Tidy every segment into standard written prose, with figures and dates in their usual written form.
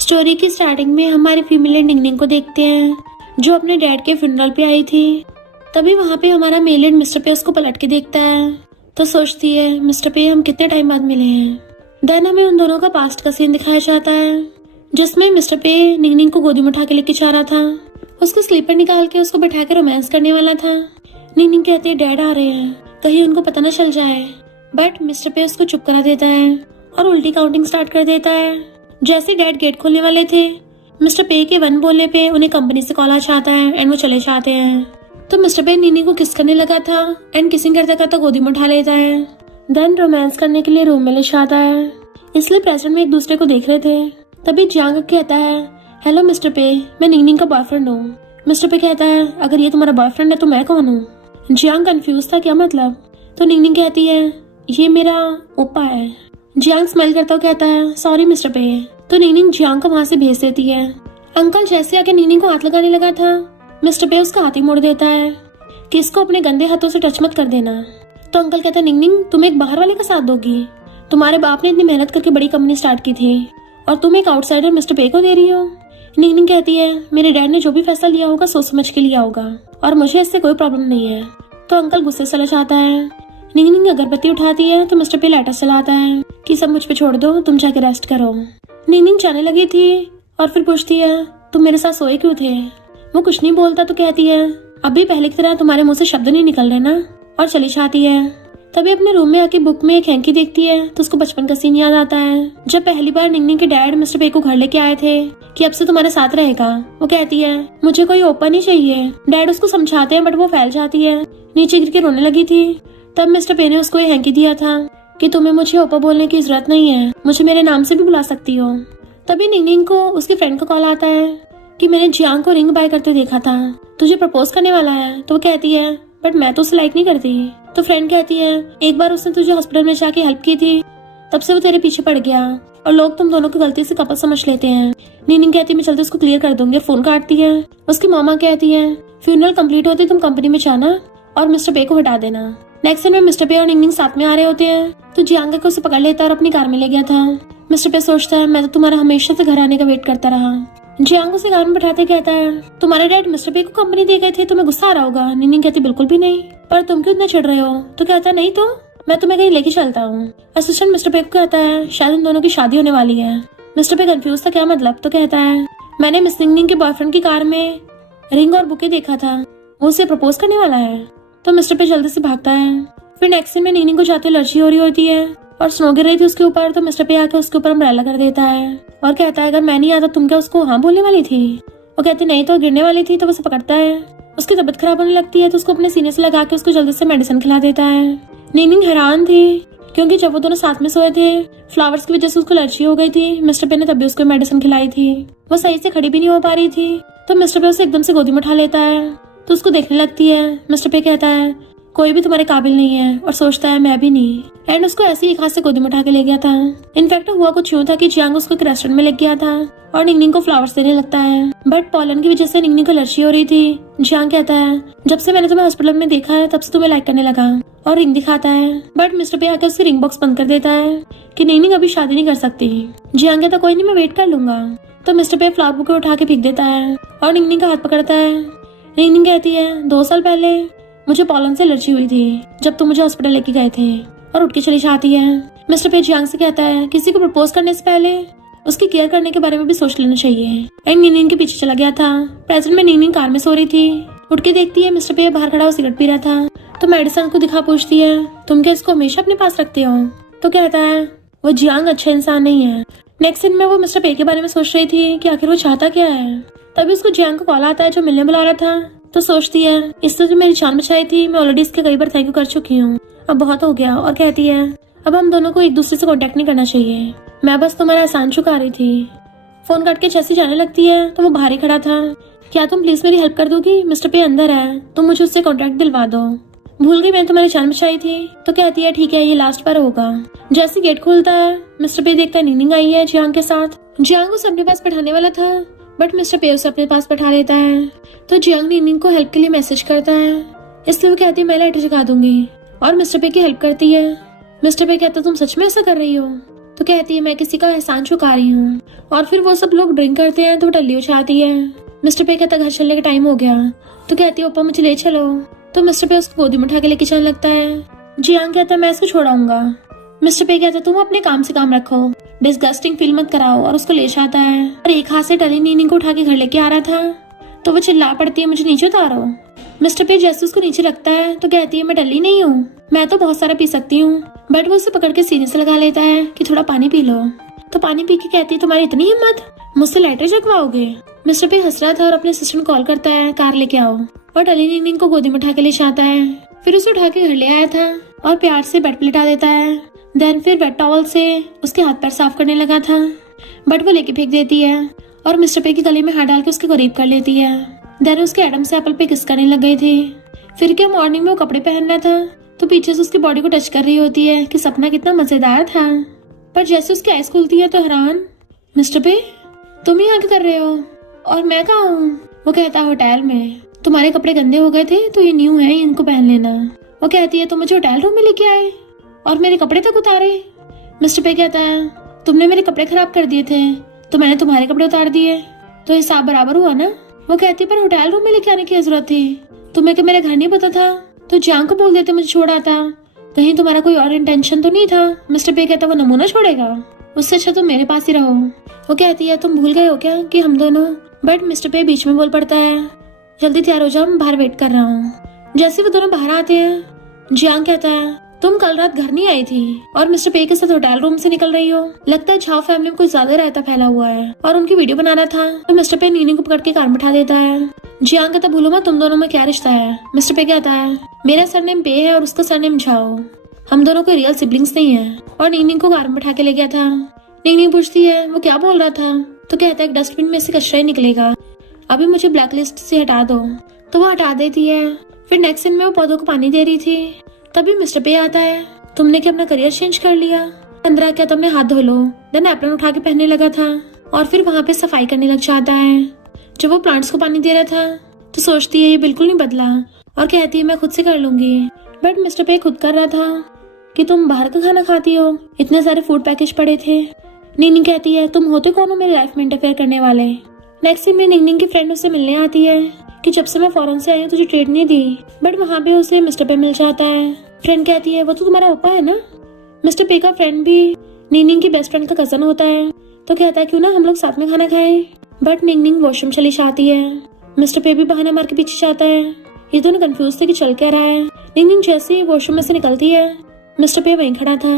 Story की starting में हमारी फीमेल निंगनिंग को देखते हैं जो अपने डैड के फ्यूनरल पे आई थी। तभी वहाँ पे हमारा मेल एंड मिस्टर पे उसको पलट के देखता है तो सोचती है मिस्टर पे हम कितने टाइम बाद मिले हैं। देन हमें उन दोनों का पास्ट का सीन दिखाया जाता है जिसमें मिस्टर पे निंगनिंग को गोदी में उठा के लेके जा रहा था, उसको स्लीपर निकाल के उसको बैठा के रोमांस करने वाला था। निंगनिंग कहती है डैड आ रहे हैं, कहीं उनको पता न चल जाए, बट मिस्टर पे उसको चुप करा देता है और उल्टी काउंटिंग स्टार्ट कर देता है। जैसे डैड गेट खोलने वाले थे मिस्टर पे के 1 बोलने पे उन्हें कंपनी से कॉल आ जाता है एंड वो चले जाते हैं। तो मिस्टर पे निंगनिंग को किस करने लगा था एंड किसिंग करता करता गोदी में उठा लेता है। देन रोमांस करने के लिए रूम में ले जाता है, इसलिए प्रेजेंट में एक दूसरे को देख रहे थे। तभी जियांग कहता है हेलो मिस्टर पे, मैं निंगनिंग का बॉयफ्रेंड हूँ। मिस्टर पे कहता है अगर ये तुम्हारा बॉयफ्रेंड है तो मैं कौन हूँ। जियांग कंफ्यूज था क्या मतलब। तो निंगनिंग कहती है ये मेरा ओपा है। जियांग स्माइल करता हुआ कहता है सॉरी मिस्टर पे। तो निंगनिंग जियांग को वहाँ से भेज देती है। अंकल जैसे आके निंगनिंग को हाथ लगाने लगा था मिस्टर पे उसका हाथ ही मोड़ देता है कि इसको अपने गंदे हाथों से टच मत कर देना। तो अंकल कहता है निंगनिंग तुम एक बाहर वाले का साथ दोगी, तुम्हारे बाप ने इतनी मेहनत करके बड़ी कंपनी स्टार्ट की थी और तुम एक आउटसाइडर मिस्टर पे को दे रही हो। निंगनिंग कहती है मेरे डैड ने जो भी फैसला लिया होगा सोच समझ के लिया होगा और मुझे इससे कोई प्रॉब्लम नहीं है। तो अंकल गुस्से से चला जाता है। निंगनिंग अगरबत्ती उठाती है तो मिस्टर पे लाइटर चलाता है कि सब मुझ पे छोड़ दो, तुम जाके रेस्ट करो। निंगनिंग जाने लगी थी और फिर पूछती है तुम मेरे साथ सोए क्यों थे। वो कुछ नहीं बोलता तो कहती है अभी पहले की तरह तुम्हारे मुंह से शब्द नहीं निकल रहे ना, और चली जाती है। तभी अपने रूम में आके बुक में एक हैंकी देखती है तो उसको बचपन का सीन याद आता है जब पहली बार निंगनिंग के डैड मिस्टर पे को घर लेके आए थे कि अब से तुम्हारे साथ रहेगा। वो कहती है मुझे कोई ओपा नहीं चाहिए। डैड उसको समझाते हैं बट वो फैल जाती है, नीचे गिर के रोने लगी थी। तब मिस्टर पे ने उसको ये हैंकी दिया था कि तुम्हें मुझे ओपा बोलने की जरूरत नहीं है, मुझे मेरे नाम से भी बुला सकती हो। तभी निंगनिंग को उसकी फ्रेंड का कॉल आता है कि मैंने जियांग को रिंग बाय करते देखा था, तुझे प्रपोज करने वाला है। तो वो कहती है बट मैं तो उसे लाइक नहीं करती। तो फ्रेंड कहती है एक बार उसने तुझे हॉस्पिटल में जाके हेल्प की थी, तब से वो तेरे पीछे पड़ गया और लोग तुम दोनों को गलती से कपल समझ लेते हैं। निंगनिंग कहती है मैं चलते उसको क्लियर कर दूंगी। फोन काटती है। उसकी मामा कहती है फ्यूनरल कंप्लीट होते तुम कंपनी में जाना और मिस्टर पे को हटा देना। नेक्स्ट दिन में मिस्टर पे और निंगनिंग साथ में आ रहे होते हैं तो जियांग को उसे पकड़ लेता है और अपनी कार में ले गया था। मिस्टर पे सोचता है मैं तो तुम्हारा हमेशा से घर आने का वेट करता रहा। जियांग उसे कार में बैठाते कहता है तुम्हारे डैड मिस्टर पे को कंपनी दे गए थे, तुम्हें गुस्सा आ रहा होगा। निंगनिंग कहती बिल्कुल भी नहीं, पर तुम क्यों इतना चिढ़ रहे हो। तो कहता है नहीं तो मैं तुम्हें कहीं लेके चलता हूँ। असिस्टेंट मिस्टर पे को कहता है शायद इन दोनों की शादी होने वाली है। मिस्टर पे कंफ्यूज था क्या मतलब। तो कहता है मैंने मिस निंगनिंग के बॉयफ्रेंड की कार में रिंग और बुके देखा था, वो उसे प्रपोज करने वाला है। तो मिस्टर पे जल्दी से भागता है। फिर नेक्स्ट सीन में निंगनिंग को जाते एलर्जी हो रही होती है और स्नो गिर रही थी उसके ऊपर। तो मिस्टर पे आके उसके ऊपर अम्ब्रेला कर देता है और कहता है अगर मैं नहीं आता तुम क्या उसको हाँ बोलने वाली थी। वो कहती नहीं तो गिरने वाली थी। तो उसे पकड़ता है, उसकी तबीयत खराब होने लगती है तो उसको अपने सीने से लगा के उसको जल्दी से मेडिसिन खिला देता है। निंगनिंग हैरान थी क्योंकि जब वो दोनों साथ में सोए थे फ्लावर्स की वजह से उसको एलर्जी हो गई थी। मिस्टर पे ने तभी उसको मेडिसिन खिलाई थी। वो सही से खड़ी भी नहीं हो पा रही थी तो मिस्टर पे उसे एकदम से गोदी में उठा लेता है तो उसको देखने लगती है। मिस्टर पे कहता है कोई भी तुम्हारे काबिल नहीं है और सोचता है मैं भी नहीं, एंड उसको ऐसे ही एक हाथ से गोदी में उठा के ले गया था। इनफैक्ट हुआ कुछ यूं था कि जियांग उसको एक रेस्टोरेंट में ले गया था और निंगनिंग को फ्लावर्स देने लगता है बट पॉलन की वजह से निंगनिंग को एलर्जी हो रही थी। जियांग कहता है जब से मैंने तुम्हें हॉस्पिटल में देखा है तब से तुम्हें लाइक करने लगा और रिंग दिखाता है बट मिस्टर पे आकर उसकी रिंग बॉक्स बंद कर देता है कि निंगनिंग अभी शादी नहीं कर सकती। जियांग कहता कोई नहीं मैं वेट कर लूंगा। तो मिस्टर पे फ्लावर बुके उठा के फेंक देता है और निंगनिंग का हाथ पकड़ता है। निंगनिंग कहती है 2 साल पहले मुझे पॉलन से एलर्जी हुई थी जब तुम मुझे हॉस्पिटल लेके गए थे, और उठ के चली जाती है। मिस्टर पे जियांग से कहता है किसी को प्रपोज करने से पहले उसकी केयर करने के बारे में भी सोच लेना चाहिए। एंड निंगनिंग के पीछे चला गया था। प्रेजेंट में निंगनिंग कार में सो रही थी। उठ के देखती है मिस्टर पे बाहर खड़ा हो सिगरेट पी रहा था तो मेडिसन को दिखा पूछती है तुम क्या इसको हमेशा अपने पास रखते हो। तो कहता है वो जियांग अच्छा इंसान नहीं है। नेक्स्ट दिन में वो मिस्टर पे के बारे में सोच रही थी कि आखिर वो चाहता क्या है। तभी उसको जियांग का कॉल आता है जो मिलने बुला रहा था। तो सोचती है इसने जो मेरी जान बचाई थी मैं ऑलरेडी इसके कई बार थैंक यू कर चुकी हूँ, अब बहुत हो गया। और कहती है अब हम दोनों को एक दूसरे से कांटेक्ट नहीं करना चाहिए, मैं बस तुम्हारा एहसान चुका रही थी। फोन काट के जैसी जाने लगती है तो वो बाहर ही खड़ा था। क्या तुम प्लीज मेरी हेल्प कर दोगी, मिस्टर पे अंदर है, तुम मुझे उससे कांटेक्ट दिलवा दो, भूल गई मैंने तुम्हारी जान बचाई थी। तो कहती है ठीक है ये लास्ट बार होगा। जैसे गेट खुलता है मिस्टर पे देखता है निंगनिंग आई है जियांग के साथ। जियांग उसे अपने पास बैठाने वाला था बट मिस्टर पे उसे अपने पास बैठा लेता है। तो जियांग निंगनिंग को हेल्प के लिए मैसेज करता है, इसलिए वो कहती है मैं लाइटर जगा दूंगी और मिस्टर पे की हेल्प करती है। मिस्टर पे कहता तुम सच में ऐसा कर रही हो। तो कहती है मैं किसी का एहसान चुका रही हूँ। और फिर वो सब लोग ड्रिंक करते हैं तो वो टल्ली उछालती है। मिस्टर पे कहता घर चलने का टाइम हो गया। तो कहती है ओपा मुझे ले चलो। तो मिस्टर पे उसको गोदी में उठा के लेके चलने लगता है। जियांग कहता है मैं इसको छोड़ाऊंगा। मिस्टर पे कहता है तुम अपने काम से काम रखो, डिस्गस्टिंग फील मत कराओ, और उसको ले जाता है। और एक हाथ से टली नीनी को उठा के घर लेके आ रहा था तो वो चिल्ला पड़ती है मुझे नीचे उतारो। मिस्टर पे जैसे उसको नीचे रखता है तो कहती है मैं टल्ली नहीं हूँ, मैं तो बहुत सारा पी सकती हूँ। बट वो उसे पकड़ के सीने से लगा लेता है कि थोड़ा पानी पी लो। तो पानी पी के कहती है तुम्हारी इतनी हिम्मत, मुझसे लाइटर जगवाओगे। मिस्टर पे हंस रहा था और अपने असिस्टेंट कॉल करता है कार लेके आओ। और टली नीनी को गोदी में उठा के ले जाता है। फिर उसे उठा के घर ले आया था और प्यार से बेड पे लिटा देता है। देन फिर वेट टॉवल से उसके हाथ पैर साफ करने लगा था बट वो लेके फेंक देती है और मिस्टर पे के गले में हाथ डाल के उसके करीब कर लेती है। देन उसके एडम से एप्पल पे किस करने लग गई थी। फिर क्या मॉर्निंग में वो कपड़े पहनना था तो पीछे से उसकी बॉडी को टच कर रही होती है कि सपना कितना मजेदार था। पर जैसे उसकी आइज खुलती है तो हैरान, मिस्टर पे तुम यहाँ क्या कर रहे हो और मैं कहाँ हूँ। वो कहता है होटल में, तुम्हारे कपड़े गंदे हो गए थे तो ये न्यू है, इनको पहन लेना। वो कहती है तुम मुझे होटल रूम में लेके आए और मेरे कपड़े तक उतारे। मिस्टर पे कहता है तुमने मेरे कपड़े खराब कर दिए थे तो मैंने तुम्हारे कपड़े उतार दिए, तो हिसाब बराबर हुआ ना। वो कहती है पर होटल रूम में लेके आने की जरूरत थी, तुम्हें कि मेरे घर नहीं पता था तो जियांग को बोल देते मुझे छोड़ा था, कहीं तुम्हारा कोई और इंटेंशन तो नहीं था। मिस्टर पे कहता वो नमूना छोड़ेगा, उससे अच्छा तुम मेरे पास ही रहो। वो कहती है तुम भूल गए हो क्या कि हम दोनों। बट मिस्टर पे बीच में बोल पड़ता है जल्दी तैयार हो जाओ, मैं बाहर वेट कर रहा हूँ। जैसे वो दोनों बाहर आते हैं जियांग कहता है तुम कल रात घर नहीं आई थी और मिस्टर पे के साथ होटल रूम से निकल रही हो, लगता है झाओ फैमिली में कोई ज्यादा रायता फैला हुआ है और उनकी वीडियो बना रहा था। तो मिस्टर पे नीनी को पकड़ के कार में बिठा देता है। जियांग कहता भूलो मत तुम दोनों में क्या रिश्ता है। मिस्टर पे कहता है मेरा सरनेम पे है और उसका सरनेम झाओ, हम दोनों कोई रियल सिबलिंग्स नहीं है। और नीनी को कार में बिठा के ले गया था। नीनी पूछती है वो क्या बोल रहा था तो कहता है एक डस्टबिन में से कचरा ही निकलेगा, अभी मुझे ब्लैक लिस्ट से हटा दो। तो वो हटा देती है। फिर नेक्स्ट सीन में वो पौधों को पानी दे रही थी, तभी मिस्टर पे आता है तुमने क्या अपना करियर चेंज कर लिया, अंदर आके तुमने हाथ धो लो। देन एप्रन उठा के पहनने लगा था और फिर वहाँ पे सफाई करने लग जाता है। जब वो प्लांट्स को पानी दे रहा था तो सोचती है ये बिल्कुल नहीं बदला और कहती है मैं खुद से कर लूंगी। बट मिस्टर पे खुद कर रहा था कि तुम बाहर का खाना खाती हो, इतने सारे फूड पैकेज पड़े थे। नीनी कहती है तुम होते कौन हो मेरी लाइफ में इंटरफेयर करने वाले। नेक्स्ट सीन में निंगनिंग की फ्रेंड उससे मिलने आती है कि जब से मैं फॉरेन से आई हूँ तुझे ट्रीट नहीं दी। बट वहाँ पे उसे मिस्टर पे मिल जाता है। फ्रेंड कहती है वो तो तुम्हारा ओपा है ना। मिस्टर पे का फ्रेंड भी निंगनिंग की बेस्ट फ्रेंड का कजन होता है तो कहता है क्यों ना हम लोग साथ में खाना खाएं। बट निंगनिंग वॉशरूम चली जाती है। मिस्टर पे भी बहाना मार के पीछे जाता है। ये दोनों कंफ्यूज थे कि चल क्या रहा है। निंगनिंग जैसे ही वॉशरूम में से निकलती है मिस्टर पे वहीं खड़ा था।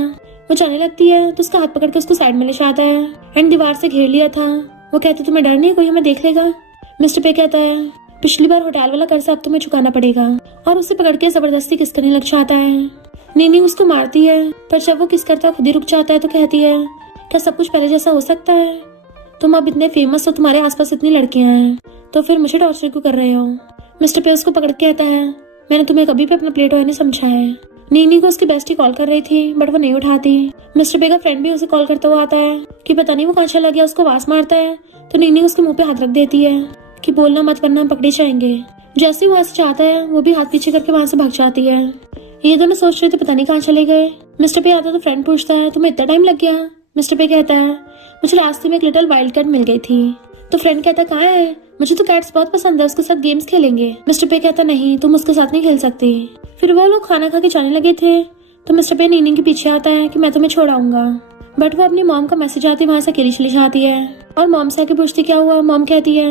वो जाने लगती है तो उसका हाथ पकड़ के उसको साइड में ले जाता है एंड दीवार से घेर लिया था। वो कहती तुम्हें डर नहीं कोई हमें देख लेगा। मिस्टर पे कहता है पिछली बार होटल वाला कर्ज अब तुम्हें चुकाना पड़ेगा और उसे पकड़ के जबरदस्ती किस करने लग जाता है। नीनी उसको मारती है पर जब वो किस करता खुद ही रुक जाता है तो कहती है क्या सब कुछ पहले जैसा हो सकता है, तुम अब इतने फेमस हो, तुम्हारे आसपास इतनी लड़कियां हैं, तो फिर मुझे टॉर्चर क्यों कर रहे हो। मिस्टर पे उसको पकड़ के कहता है मैंने तुम्हें कभी भी अपना प्लेट नहीं समझा है। नीनी को उसकी बेस्टी कॉल कर रही थी बट वो नहीं उठाती। मिस्टर पे का फ्रेंड भी उसे कॉल करता हुआ आता है कि पता नहीं वो कहाँ चला गया, उसको आवाज मारता है तो नीनी उसके मुंह पे हाथ रख देती है कि बोलना मत वरना हम पकड़े जाएंगे। जैसे ही वो ऐसे चाहता है वो भी हाथ पीछे करके वहाँ से भाग जाती है। ये दोनों सोच रहे थे पता नहीं कहाँ चले गए। मिस्टर पे आता तो फ्रेंड पूछता है तुम्हें इतना टाइम लग गया। मिस्टर पे कहता है मुझे रास्ते में एक लिटिल वाइल्ड कैट मिल गई थी। तो फ्रेंड कहता कहाँ है, मुझे तो कैट्स बहुत पसंद है, उसके साथ गेम्स खेलेंगे। मिस्टर पे कहता नहीं तुम उसके साथ नहीं खेल सकती। फिर वो लोग खाना खा के जाने लगे थे तो मिस्टर पे नीनी के पीछे आता है कि मैं तुम्हें छोड़ाऊंगा। बट वो अपनी मॉम का मैसेज आती है वहाँ से अकेली चली जाती है और मॉम से आके पूछती क्या हुआ। मॉम कहती है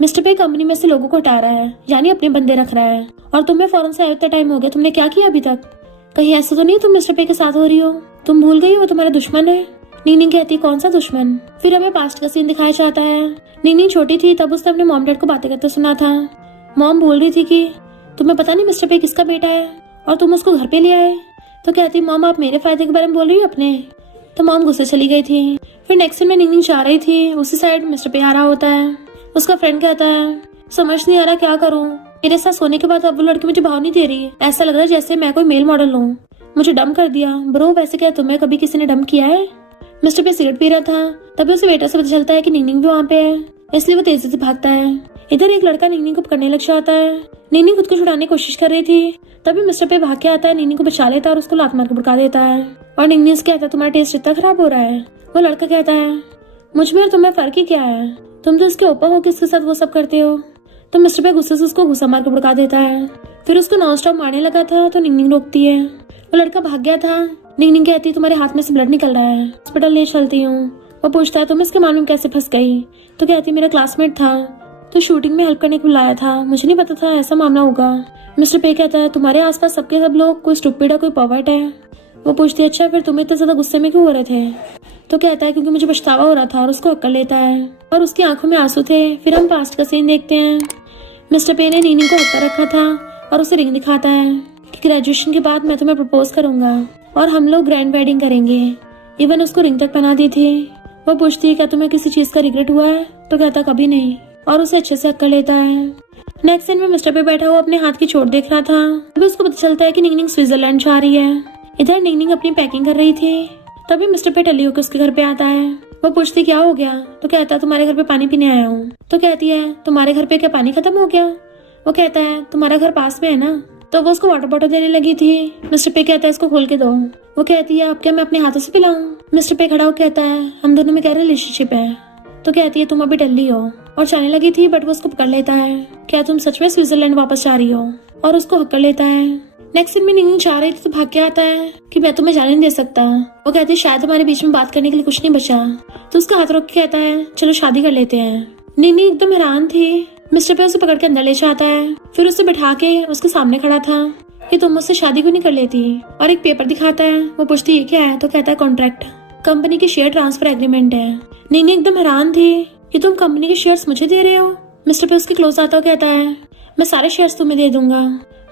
मिस्टर पे कंपनी में से लोगों को हटा रहा है, यानी अपने बंदे रख रहा है, और तुम्हें फौरन से आए इतना टाइम हो गया, तुमने क्या किया अभी तक। कहीं ऐसा तो नहीं तुम मिस्टर पे के साथ हो रही हो, तुम भूल गई वो तुम्हारा दुश्मन है। नीनी कहती कौन सा दुश्मन। फिर हमें पास्ट का सीन दिखाया जाता है। नीनी छोटी थी तब उसने अपने मॉम डैड को बातें करते सुना था। मॉम बोल रही थी कि तुम्हें पता नहीं मिस्टर पे किसका बेटा है और तुम उसको घर पे ले आए। तो कहती मॉम आप मेरे फायदे के बारे में बोल रही हो अपने। तो मॉम गुस्से चली गई थी। फिर नेक्स्ट में नीनी जा रही थी, उसी साइड मिस्टर पे आ रहा होता है। उसका फ्रेंड कहता है समझ नहीं आ रहा क्या करूं, मेरे साथ सोने के बाद अब वो लड़की मुझे भाव नहीं दे रही, ऐसा लग रहा है जैसे मैं कोई मेल मॉडल हूँ, मुझे डम कर दिया। ब्रो वैसे क्या तुम्हें कभी किसी ने डम किया है। मिस्टर पे सिगरेट पी रहा था तभी उसे वेटर से पता चलता है कि निंगनिंग भी वहाँ पे है, इसलिए वो तेजी से भागता है। इधर एक लड़का निंगनिंग को पकड़ने लग जाता है। निंगनिंग खुद को छुड़ाने की कोशिश कर रही थी, तभी मिस्टर पे भाग के आता है, निंगनिंग को बचा लेता है और उसको लात मार के भड़का देता है। और निंगनिंग से कहता है तुम्हारा टेस्ट इतना खराब हो रहा है। वो लड़का कहता है मुझ में और तुम्हें फर्क ही क्या है, तुम तो इसके ऊपर हो, किसके साथ वो सब करते हो। तो मिस्टर पे गुस्से से उसको घुसा मार के भड़का देता है। फिर उसको नॉन स्टॉप मारने लगा था तो निंगनिंग रोकती है। वो लड़का भाग गया था। निंगनिंग कहती है तुम्हारे हाथ में से ब्लड निकल रहा है, हॉस्पिटल ले चलती हूँ। वो पूछता है तुम इसके मामले में कैसे फंस गई। तो कहती मेरा क्लासमेट था तो शूटिंग में हेल्प करने को बुलाया था, मुझे नहीं पता था ऐसा मामला होगा। मिस्टर पे कहता है तुम्हारे आसपास सबके सब लोग कोई स्टूपिड है, कोई पर्वर्ट है। वो पूछती है अच्छा फिर तुम इतने ज्यादा गुस्से में क्यों हो रहे थे। तो कहता है क्योंकि मुझे पछतावा हो रहा था, और उसको अक्ल लेता है और उसकी आंखों में आंसू थे। फिर हम पास्ट का सीन देखते हैं। मिस्टर पे ने निंगनिंग को हक्का रखा था और उसे रिंग दिखाता है कि ग्रेजुएशन के बाद मैं तुम्हें प्रपोज करूंगा और हम लोग ग्रैंड वेडिंग करेंगे। इवन उसको रिंग तक पहना दी थी। वो पूछती है क्या तुम्हें किसी चीज का रिग्रेट हुआ है। तो कहता कभी नहीं, और उसे अच्छे से अक्ल लेता है। नेक्स्ट सीन में मिस्टर पे बैठा हुआ अपने हाथ की चोट देख रहा था। तभी उसको पता चलता है कि निंगनिंग स्विट्जरलैंड जा रही है। इधर निंगनिंग अपनी पैकिंग कर रही थी, तभी मिस्टर पे टली होकर उसके घर पे आता है। वो पूछती क्या हो गया। तो कहता है तुम्हारे घर पे पानी पीने आया हूँ। तो कहती है तुम्हारे घर पे क्या पानी खत्म हो गया। वो कहता है तुम्हारा घर पास में है ना। तो वो उसको वाटर बॉटल देने लगी थी। मिस्टर पे कहता है इसको खोल के दो। वो कहती है अब क्या मैं अपने हाथों से पिलाऊं। मिस्टर पे खड़ा हो कहता है हम दोनों में क्या रिलेशनशिप है। तो कहती है तुम अभी टल्ली हो, और जाने लगी थी बट वो उसको पकड़ लेता है। क्या तुम सच में स्विट्जरलैंड वापस जा रही हो, और उसको हक कर लेता है। नेक्स्ट सीन में निंगनिंग जा रही थी तो भाग के आता है कि मैं तुम्हें जाने नहीं दे सकता। वो कहती है शायद हमारे बीच में बात करने के लिए कुछ नहीं बचा। तो उसका हाथ रोक के कहता है चलो शादी कर लेते हैं। निंगनिंग एकदम हैरान थी। मिस्टर पे उसे पकड़ के अंदर ले जाता है। फिर उसे बैठा के उसके सामने खड़ा था कि तुम मुझसे शादी क्यों नहीं कर लेती, और एक पेपर दिखाता है। वो पूछती है क्या है। तो कहता है कॉन्ट्रैक्ट, कंपनी की शेयर ट्रांसफर एग्रीमेंट है। निंगनिंग एकदम हैरान थी कि तुम कंपनी के शेयर्स मुझे दे रहे हो। मिस्टर पे उसके क्लोज आता है, कहता है मैं सारे शेयर्स तुम्हें दे दूंगा,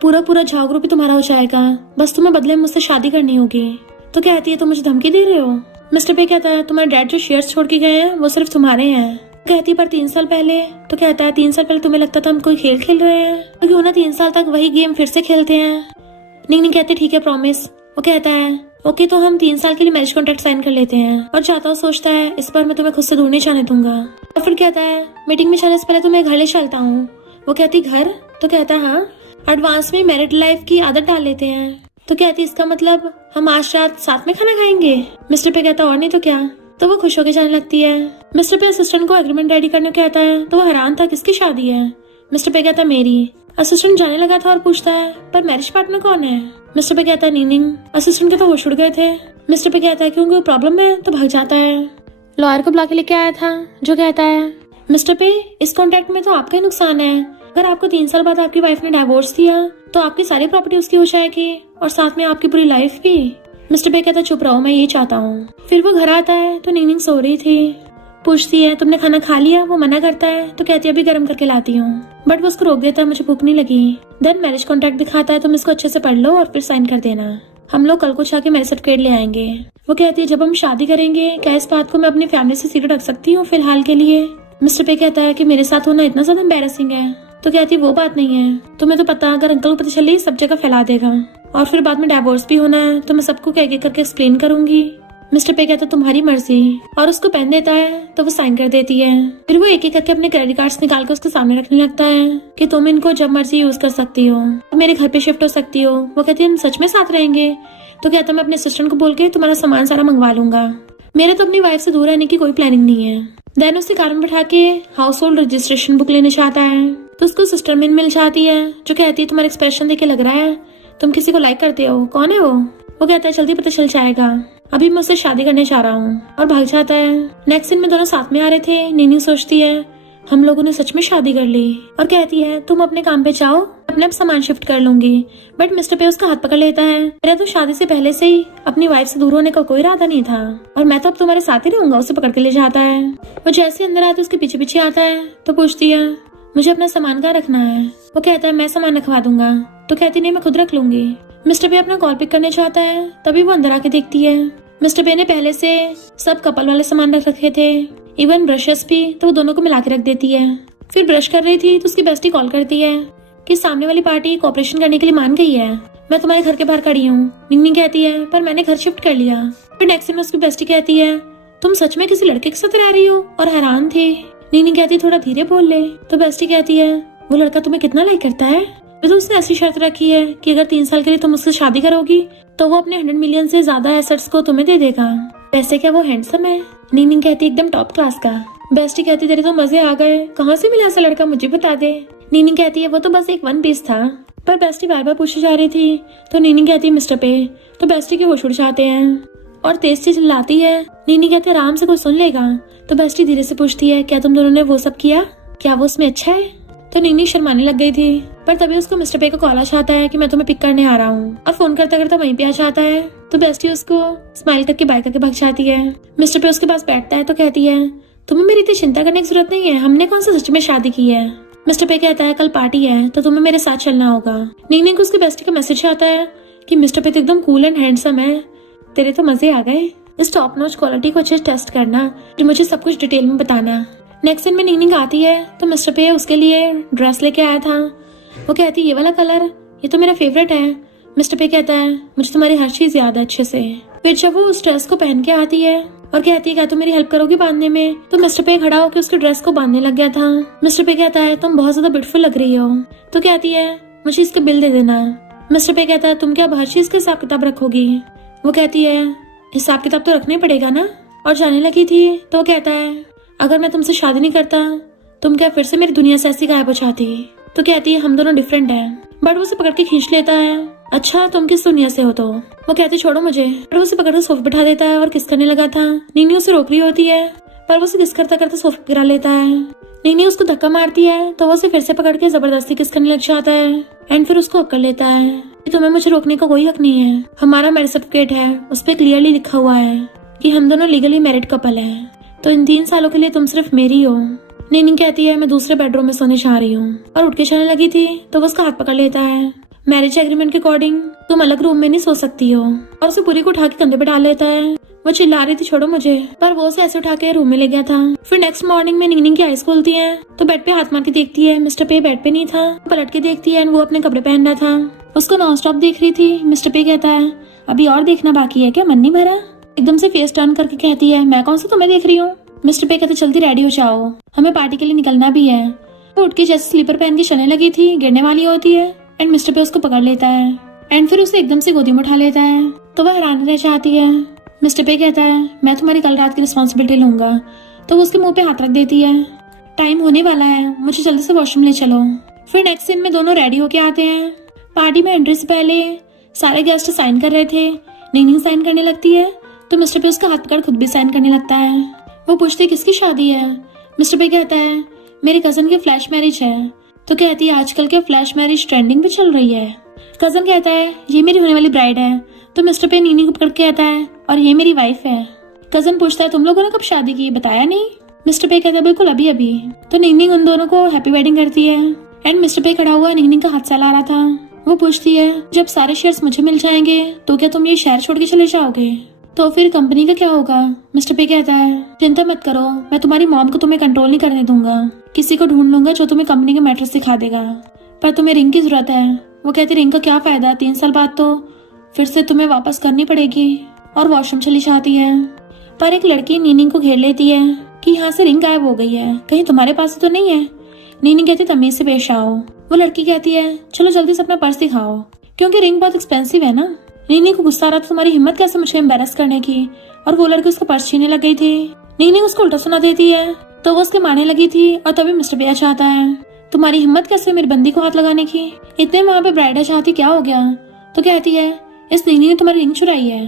पूरा झाव ग्रुप भी तुम्हारा हो जाएगा, बस तुम्हें बदले में मुझसे शादी करनी होगी। तो कहती है तुम मुझे धमकी दे रहे हो। मिस्टर पे कहता है तुम्हारे डैड जो शेयर्स छोड़ के गए हैं वो सिर्फ तुम्हारे हैं। कहती है पर 3 साल पहले। तो कहता है 3 साल पहले तुम्हें लगता था हम कोई खेल खेल रहे हैं, तो क्यों ना 3 साल तक वही गेम फिर से खेलते हैं। निंगनिंग कहती ठीक है प्रॉमिस। वो कहता है ओके तो हम 3 साल के लिए मैरिज कॉन्ट्रैक्ट साइन कर लेते हैं। और चाहता हूँ सोचता है इस बार मैं तुम्हें खुद से दूर नहीं जाने दूंगा। और फिर कहता है मीटिंग में जाने से पहले तुम्हें घर ले चलता हूँ। वो कहती घर। तो कहता है हाँ, एडवांस में मैरिड लाइफ की आदत डाल लेते हैं। तो कहती इसका मतलब हम आज रात साथ में खाना खाएंगे। मिस्टर पे कहता और नहीं तो क्या। तो वो खुश होकर जाने लगती है। मिस्टर पे असिस्टेंट को एग्रीमेंट रेडी करने को कहता है तो वो हैरान था किसकी शादी है। मिस्टर पे कहता मेरी। असिस्टेंट जाने लगा था और पूछता है पर मैरिज पार्टनर कौन है। मिस्टर पे कहता है निंगनिंग। असिस्टेंट के तो होश उड़ गए थे। मिस्टर पे कहता है क्यों कोई प्रॉब्लम है। तो भाग जाता है। लॉयर को बुला के लेके आया था जो कहता है मिस्टर पे इस कॉन्ट्रैक्ट में तो आपका ही नुकसान है। अगर आपको 3 साल बाद आपकी वाइफ ने डाइवोर्स दिया तो आपकी सारी प्रॉपर्टी उसकी हो जाएगी और साथ में आपकी पूरी लाइफ भी। मिस्टर पे कहता चुप रहो मैं यही चाहता हूँ। फिर वो घर आता है तो निंगनिंग सो रही थी। पूछती है तुमने खाना खा लिया। वो मना करता है तो कहती है अभी गर्म करके लाती हूँ, बट वो उसको रोक देता है मुझे भूख नहीं लगी। देन मैरिज कॉन्ट्रैक्ट दिखाता है तुम इसको अच्छे से पढ़ लो और फिर साइन कर देना, हम लोग कल को जाके मैरिज सर्टिफिकेट ले आएंगे। वो कहती है जब हम शादी करेंगे क्या इस बात को मैं अपनी फैमिली से सीक्रेट रख सकती हूँ फिलहाल के लिए। मिस्टर पे कहता है कि मेरे साथ होना इतना ज्यादा एम्बैरेसिंग है। तो कहती वो बात नहीं है, तुम्हें तो पता अगर अंकल को पता चले सब जगह फैला देगा और फिर बाद में डाइवोर्स भी होना है तो मैं सबको एक एक करके एक्सप्लेन करूंगी। मिस्टर पे कहता तुम्हारी मर्जी, और उसको पेन देता है तो वो साइन कर देती है। फिर वो एक एक करके अपने क्रेडिट कार्ड्स निकाल कर उसके सामने रखने लगता है कि तुम इनको जब मर्जी यूज कर सकती हो, मेरे घर पे शिफ्ट हो सकती हो। वो कहती है हम सच में साथ रहेंगे। तो कहता मैं अपने असिस्टेंट को बोल के तुम्हारा सामान सारा मंगवा लूंगा, मेरे तो अपनी वाइफ से दूर रहने की कोई प्लानिंग नहीं है। देन उसे कार में बैठा के हाउस होल्ड रजिस्ट्रेशन बुक लेने चाहता है तो उसको सिस्टर मिल जाती है जो कहती है तुम्हारा एक्सप्रेशन देख के लग रहा है तुम किसी को लाइक करते हो, कौन है वो। वो कहता है जल्दी पता चल जाएगा, अभी मैं उससे शादी करने जा रहा हूँ, और भाग जाता है। नेक्स्ट सीन में दोनों साथ में आ रहे थे। निंगनिंग सोचती है हम लोगों ने सच में शादी कर ली, और कहती है तुम अपने काम पे जाओ अपने सामान शिफ्ट कर लूंगी। बट मिस्टर पे उसका हाथ पकड़ लेता है, मेरा तो शादी से पहले से ही अपनी वाइफ से दूर होने का कोई इरादा नहीं था और मैं तो अब तुम्हारे साथ ही रहूंगा। उसे पकड़ के ले जाता है। वो जैसे अंदर आते उसके पीछे पीछे आता है तो पूछती है मुझे अपना सामान कहाँ रखना है। वो कहता है मैं सामान रखवा दूंगा। तो कहती नहीं मैं खुद रख लूंगी। मिस्टर पे अपना कॉल पिक करने चाहता है तभी वो अंदर आके देखती है मिस्टर पे ने पहले से सब कपल वाले सामान रख रखे थे, इवन ब्रशेस भी, तो वो दोनों को मिला के रख देती है। फिर ब्रश कर रही थी तो उसकी बेस्टी कॉल करती है कि सामने वाली पार्टी कोऑपरेशन करने के लिए मान गई है, मैं तुम्हारे घर के बाहर खड़ी हूँ। निंगनिंग कहती है पर मैंने घर शिफ्ट कर लिया। फिर नेक्स्ट में उसकी बेस्टी कहती है तुम सच में किसी लड़के के साथ रह रही हो, और हैरान थी। नीनी कहती थोड़ा धीरे बोल ले। तो बेस्टी कहती है वो लड़का तुम्हें कितना लाइक करता है? तो उसने ऐसी शर्त रखी है कि अगर 3 साल के लिए तुम उससे शादी करोगी तो वो अपने 100 मिलियन से ज्यादा एसेट्स को तुम्हें दे देगा। वैसे क्या वो हैंडसम है? नीनी कहती एकदम टॉप क्लास का। बेस्टी कहती तेरे तो मजे आ गए, कहाँ से मिला ऐसा लड़का मुझे बता दे। नीनी कहती है वो तो बस एक 1 पीस था। पर बेस्टी बार बार पूछे जा रही थी तो नीनी कहती है मिस्टर पे। तो बेस्टी के होश उड़ जाते हैं और तेज से चिल्लाती है। नीनी कहती है आराम से कोई सुन लेगा। तो बेस्टी धीरे से पूछती है क्या तुम दोनों ने वो सब किया? क्या वो उसमें अच्छा है? तो नीनी शर्माने लग गई थी, पर तभी उसको मिस्टर पे का कॉल आ जाता है कि मैं तुम्हें पिक करने आ रहा हूँ, और फोन करता करता वहीं पे आ जाता है। तो बेस्टी उसको स्माइल करके बाय करके भाग जाती है। मिस्टर पे उसके पास बैठता है तो कहती है तुम्हें मेरी इतनी चिंता करने की जरूरत नहीं है, हमने कौन सा सच में शादी की है। मिस्टर पे कहता है कल पार्टी है तो तुम्हें मेरे साथ चलना होगा। नीनी को उसकी बेस्टी का मैसेज आता है कि मिस्टर पे तो एकदम कूल एंड हैंडसम है, तेरे तो मजे आ गए। इस टॉप नॉच क्वालिटी को अच्छे से टेस्ट करना, फिर मुझे सब कुछ डिटेल में बताना। नेक्स्ट दिन में नीनी आती है तो मिस्टर पे उसके लिए ड्रेस लेके आया था। वो कहती है ये वाला कलर ये तो मेरा फेवरेट है। मिस्टर पे कहता है मुझे तुम्हारी हर चीज याद है अच्छे से। फिर जब वो उस ड्रेस को पहन के आती है और कहती है क्या तुम मेरी हेल्प करोगी बांधने में, तो मिस्टर पे खड़ा होकर उसके ड्रेस को बांधने लग गया था। मिस्टर पे कहता है तुम बहुत ज्यादा ब्यूटीफुल लग रही हो। तो कहती है मुझे इसका बिल दे देना। मिस्टर पे कहता है तुम क्या हर चीज का हिसाब किताब रखोगी? वो कहती है हिसाब किताब तो रखना ही पड़ेगा ना। और जाने लगी थी तो वो कहता है अगर मैं तुमसे शादी नहीं करता तुम क्या फिर से मेरी दुनिया से ऐसी गायब हो जाती? तो कहती है हम दोनों डिफरेंट हैं। बट वो उसे पकड़ के खींच लेता है। अच्छा तुम किस दुनिया से हो? तो वो कहती छोड़ो मुझे। बट वो उसे पकड़ कर सोफे बिठा देता है और किस करने लगा था। नीनी उसे रोक रही होती है पर वो उसे किस करता करता सोफे गिरा लेता है। नीनी उसको धक्का मारती है तो वो उसे फिर से पकड़ के जबरदस्ती किस करने लग जाता है एंड फिर उसको अक्ल लेता है कि तुम्हें मुझे रोकने का कोई हक नहीं है। हमारा मैरिज सर्टिफिकेट है, उस पर क्लियरली लिखा हुआ है कि हम दोनों लीगली मैरिड कपल है, तो इन 3 सालों के लिए तुम सिर्फ मेरी हो। नीनी कहती है मैं दूसरे बेडरूम में सोने जा रही हूँ, और उठ के जाने लगी थी तो वो उसका हाथ पकड़ लेता है। मैरिज एग्रीमेंट के अकॉर्डिंग तुम अलग रूम में नहीं सो सकती हो, और उसे पूरी को उठा के कंधे पे डाल लेता है। वो चिल्ला रही थी छोड़ो मुझे, पर वो उसे ऐसे उठा के रूम में ले गया था। फिर नेक्स्ट मॉर्निंग में नीनी की आईज खुलती है तो बेड पे हाथ मार के देखती है मिस्टर पे बेड पे नहीं था। पलट के देखती है वो अपने कपड़े पहन रहा था। उसको नॉन स्टॉप देख रही थी। मिस्टर पे कहता है अभी और देखना बाकी है क्या, मन नहीं भरा? एकदम से फेस टर्न करके कहती है मैं कौन सा तुम्हें देख रही हूँ। मिस्टर पे कहते जल्दी रेडी हो जाओ, हमें पार्टी के लिए निकलना भी है। वो उठ के जैसे स्लीपर पहन के चलने लगी थी, गिरने वाली होती है एंड मिस्टर पे उसको पकड़ लेता है एंड फिर उसे एकदम से गोदी में उठा लेता है। तो वह हैरान रह जाती है। मिस्टर पे कहता है मैं तुम्हारी कल रात की रिस्पॉन्सिबिलिटी लूंगा। तो वो उसके मुंह पे हाथ रख देती है। टाइम होने वाला है, मुझे जल्दी से वॉशरूम ले चलो। फिर नेक्स्ट सीन में दोनों रेडी होके आते हैं। पार्टी में एंट्री से पहले सारे गेस्ट साइन कर रहे थे। नीनी साइन करने लगती है तो मिस्टर पे उसका हाथ पकड़ खुद भी साइन करने लगता है। वो पूछती है किसकी शादी है। मिस्टर पे कहता है मेरी कजन की फ्लैश मैरिज है। तो कहती है आजकल क्या फ्लैश मैरिज ट्रेंडिंग पे चल रही है। कजन कहता है ये मेरी होने वाली ब्राइड है। तो मिस्टर पे नीनी को पकड़ के कहता है और ये मेरी वाइफ है। कजन पूछता है तुम लोगों ने कब शादी की, बताया नहीं। मिस्टर पे कहता है बिल्कुल अभी अभी। तो नीनी उन दोनों को हैप्पी वेडिंग करती है एंड मिस्टर पे खड़ा हुआ नीनी का हाथ सहला रहा था। वो पूछती है जब सारे शेयर्स मुझे मिल जाएंगे तो क्या तुम ये शहर छोड़ के चले जाओगे? तो फिर कंपनी का क्या होगा? मिस्टर पे कहता है चिंता मत करो, मैं तुम्हारी मॉम को तुम्हें कंट्रोल नहीं करने दूंगा। किसी को ढूंढ लूंगा जो तुम्हें कंपनी के मैटर्स सिखा देगा। पर तुम्हें रिंग की जरूरत है। वो कहती रिंग का क्या फायदा, 3 साल बाद तो फिर से तुम्हें वापस करनी पड़ेगी। और वॉशरूम चली जाती है। पर एक लड़की नीनी को घेर लेती है कि यहाँ से रिंग गायब हो गई है, कहीं तुम्हारे पास तो नहीं है। नीनी कहती तमीज से पेश आओ। वो लड़की कहती है चलो जल्दी से अपना पर्स दिखाओ, क्योंकि रिंग बहुत एक्सपेंसिव है ना। नीनी को गुस्सा आ रहा था तुम्हारी हिम्मत कैसे मुझे एम्बेरस करने की, और वो लड़की उसका पर्स छीनने लग गई थी। नीनी उसको उल्टा सुना देती है तो वो उसके मारने लगी थी, और तभी मिस्टर पे चाहता है तुम्हारी हिम्मत कैसे मेरी बंदी को हाथ लगाने की, इतने वहाँ पे ब्राइड चाहती क्या हो गया। तो कहती है इस नीनी ने तुम्हारी रिंग चुराई है।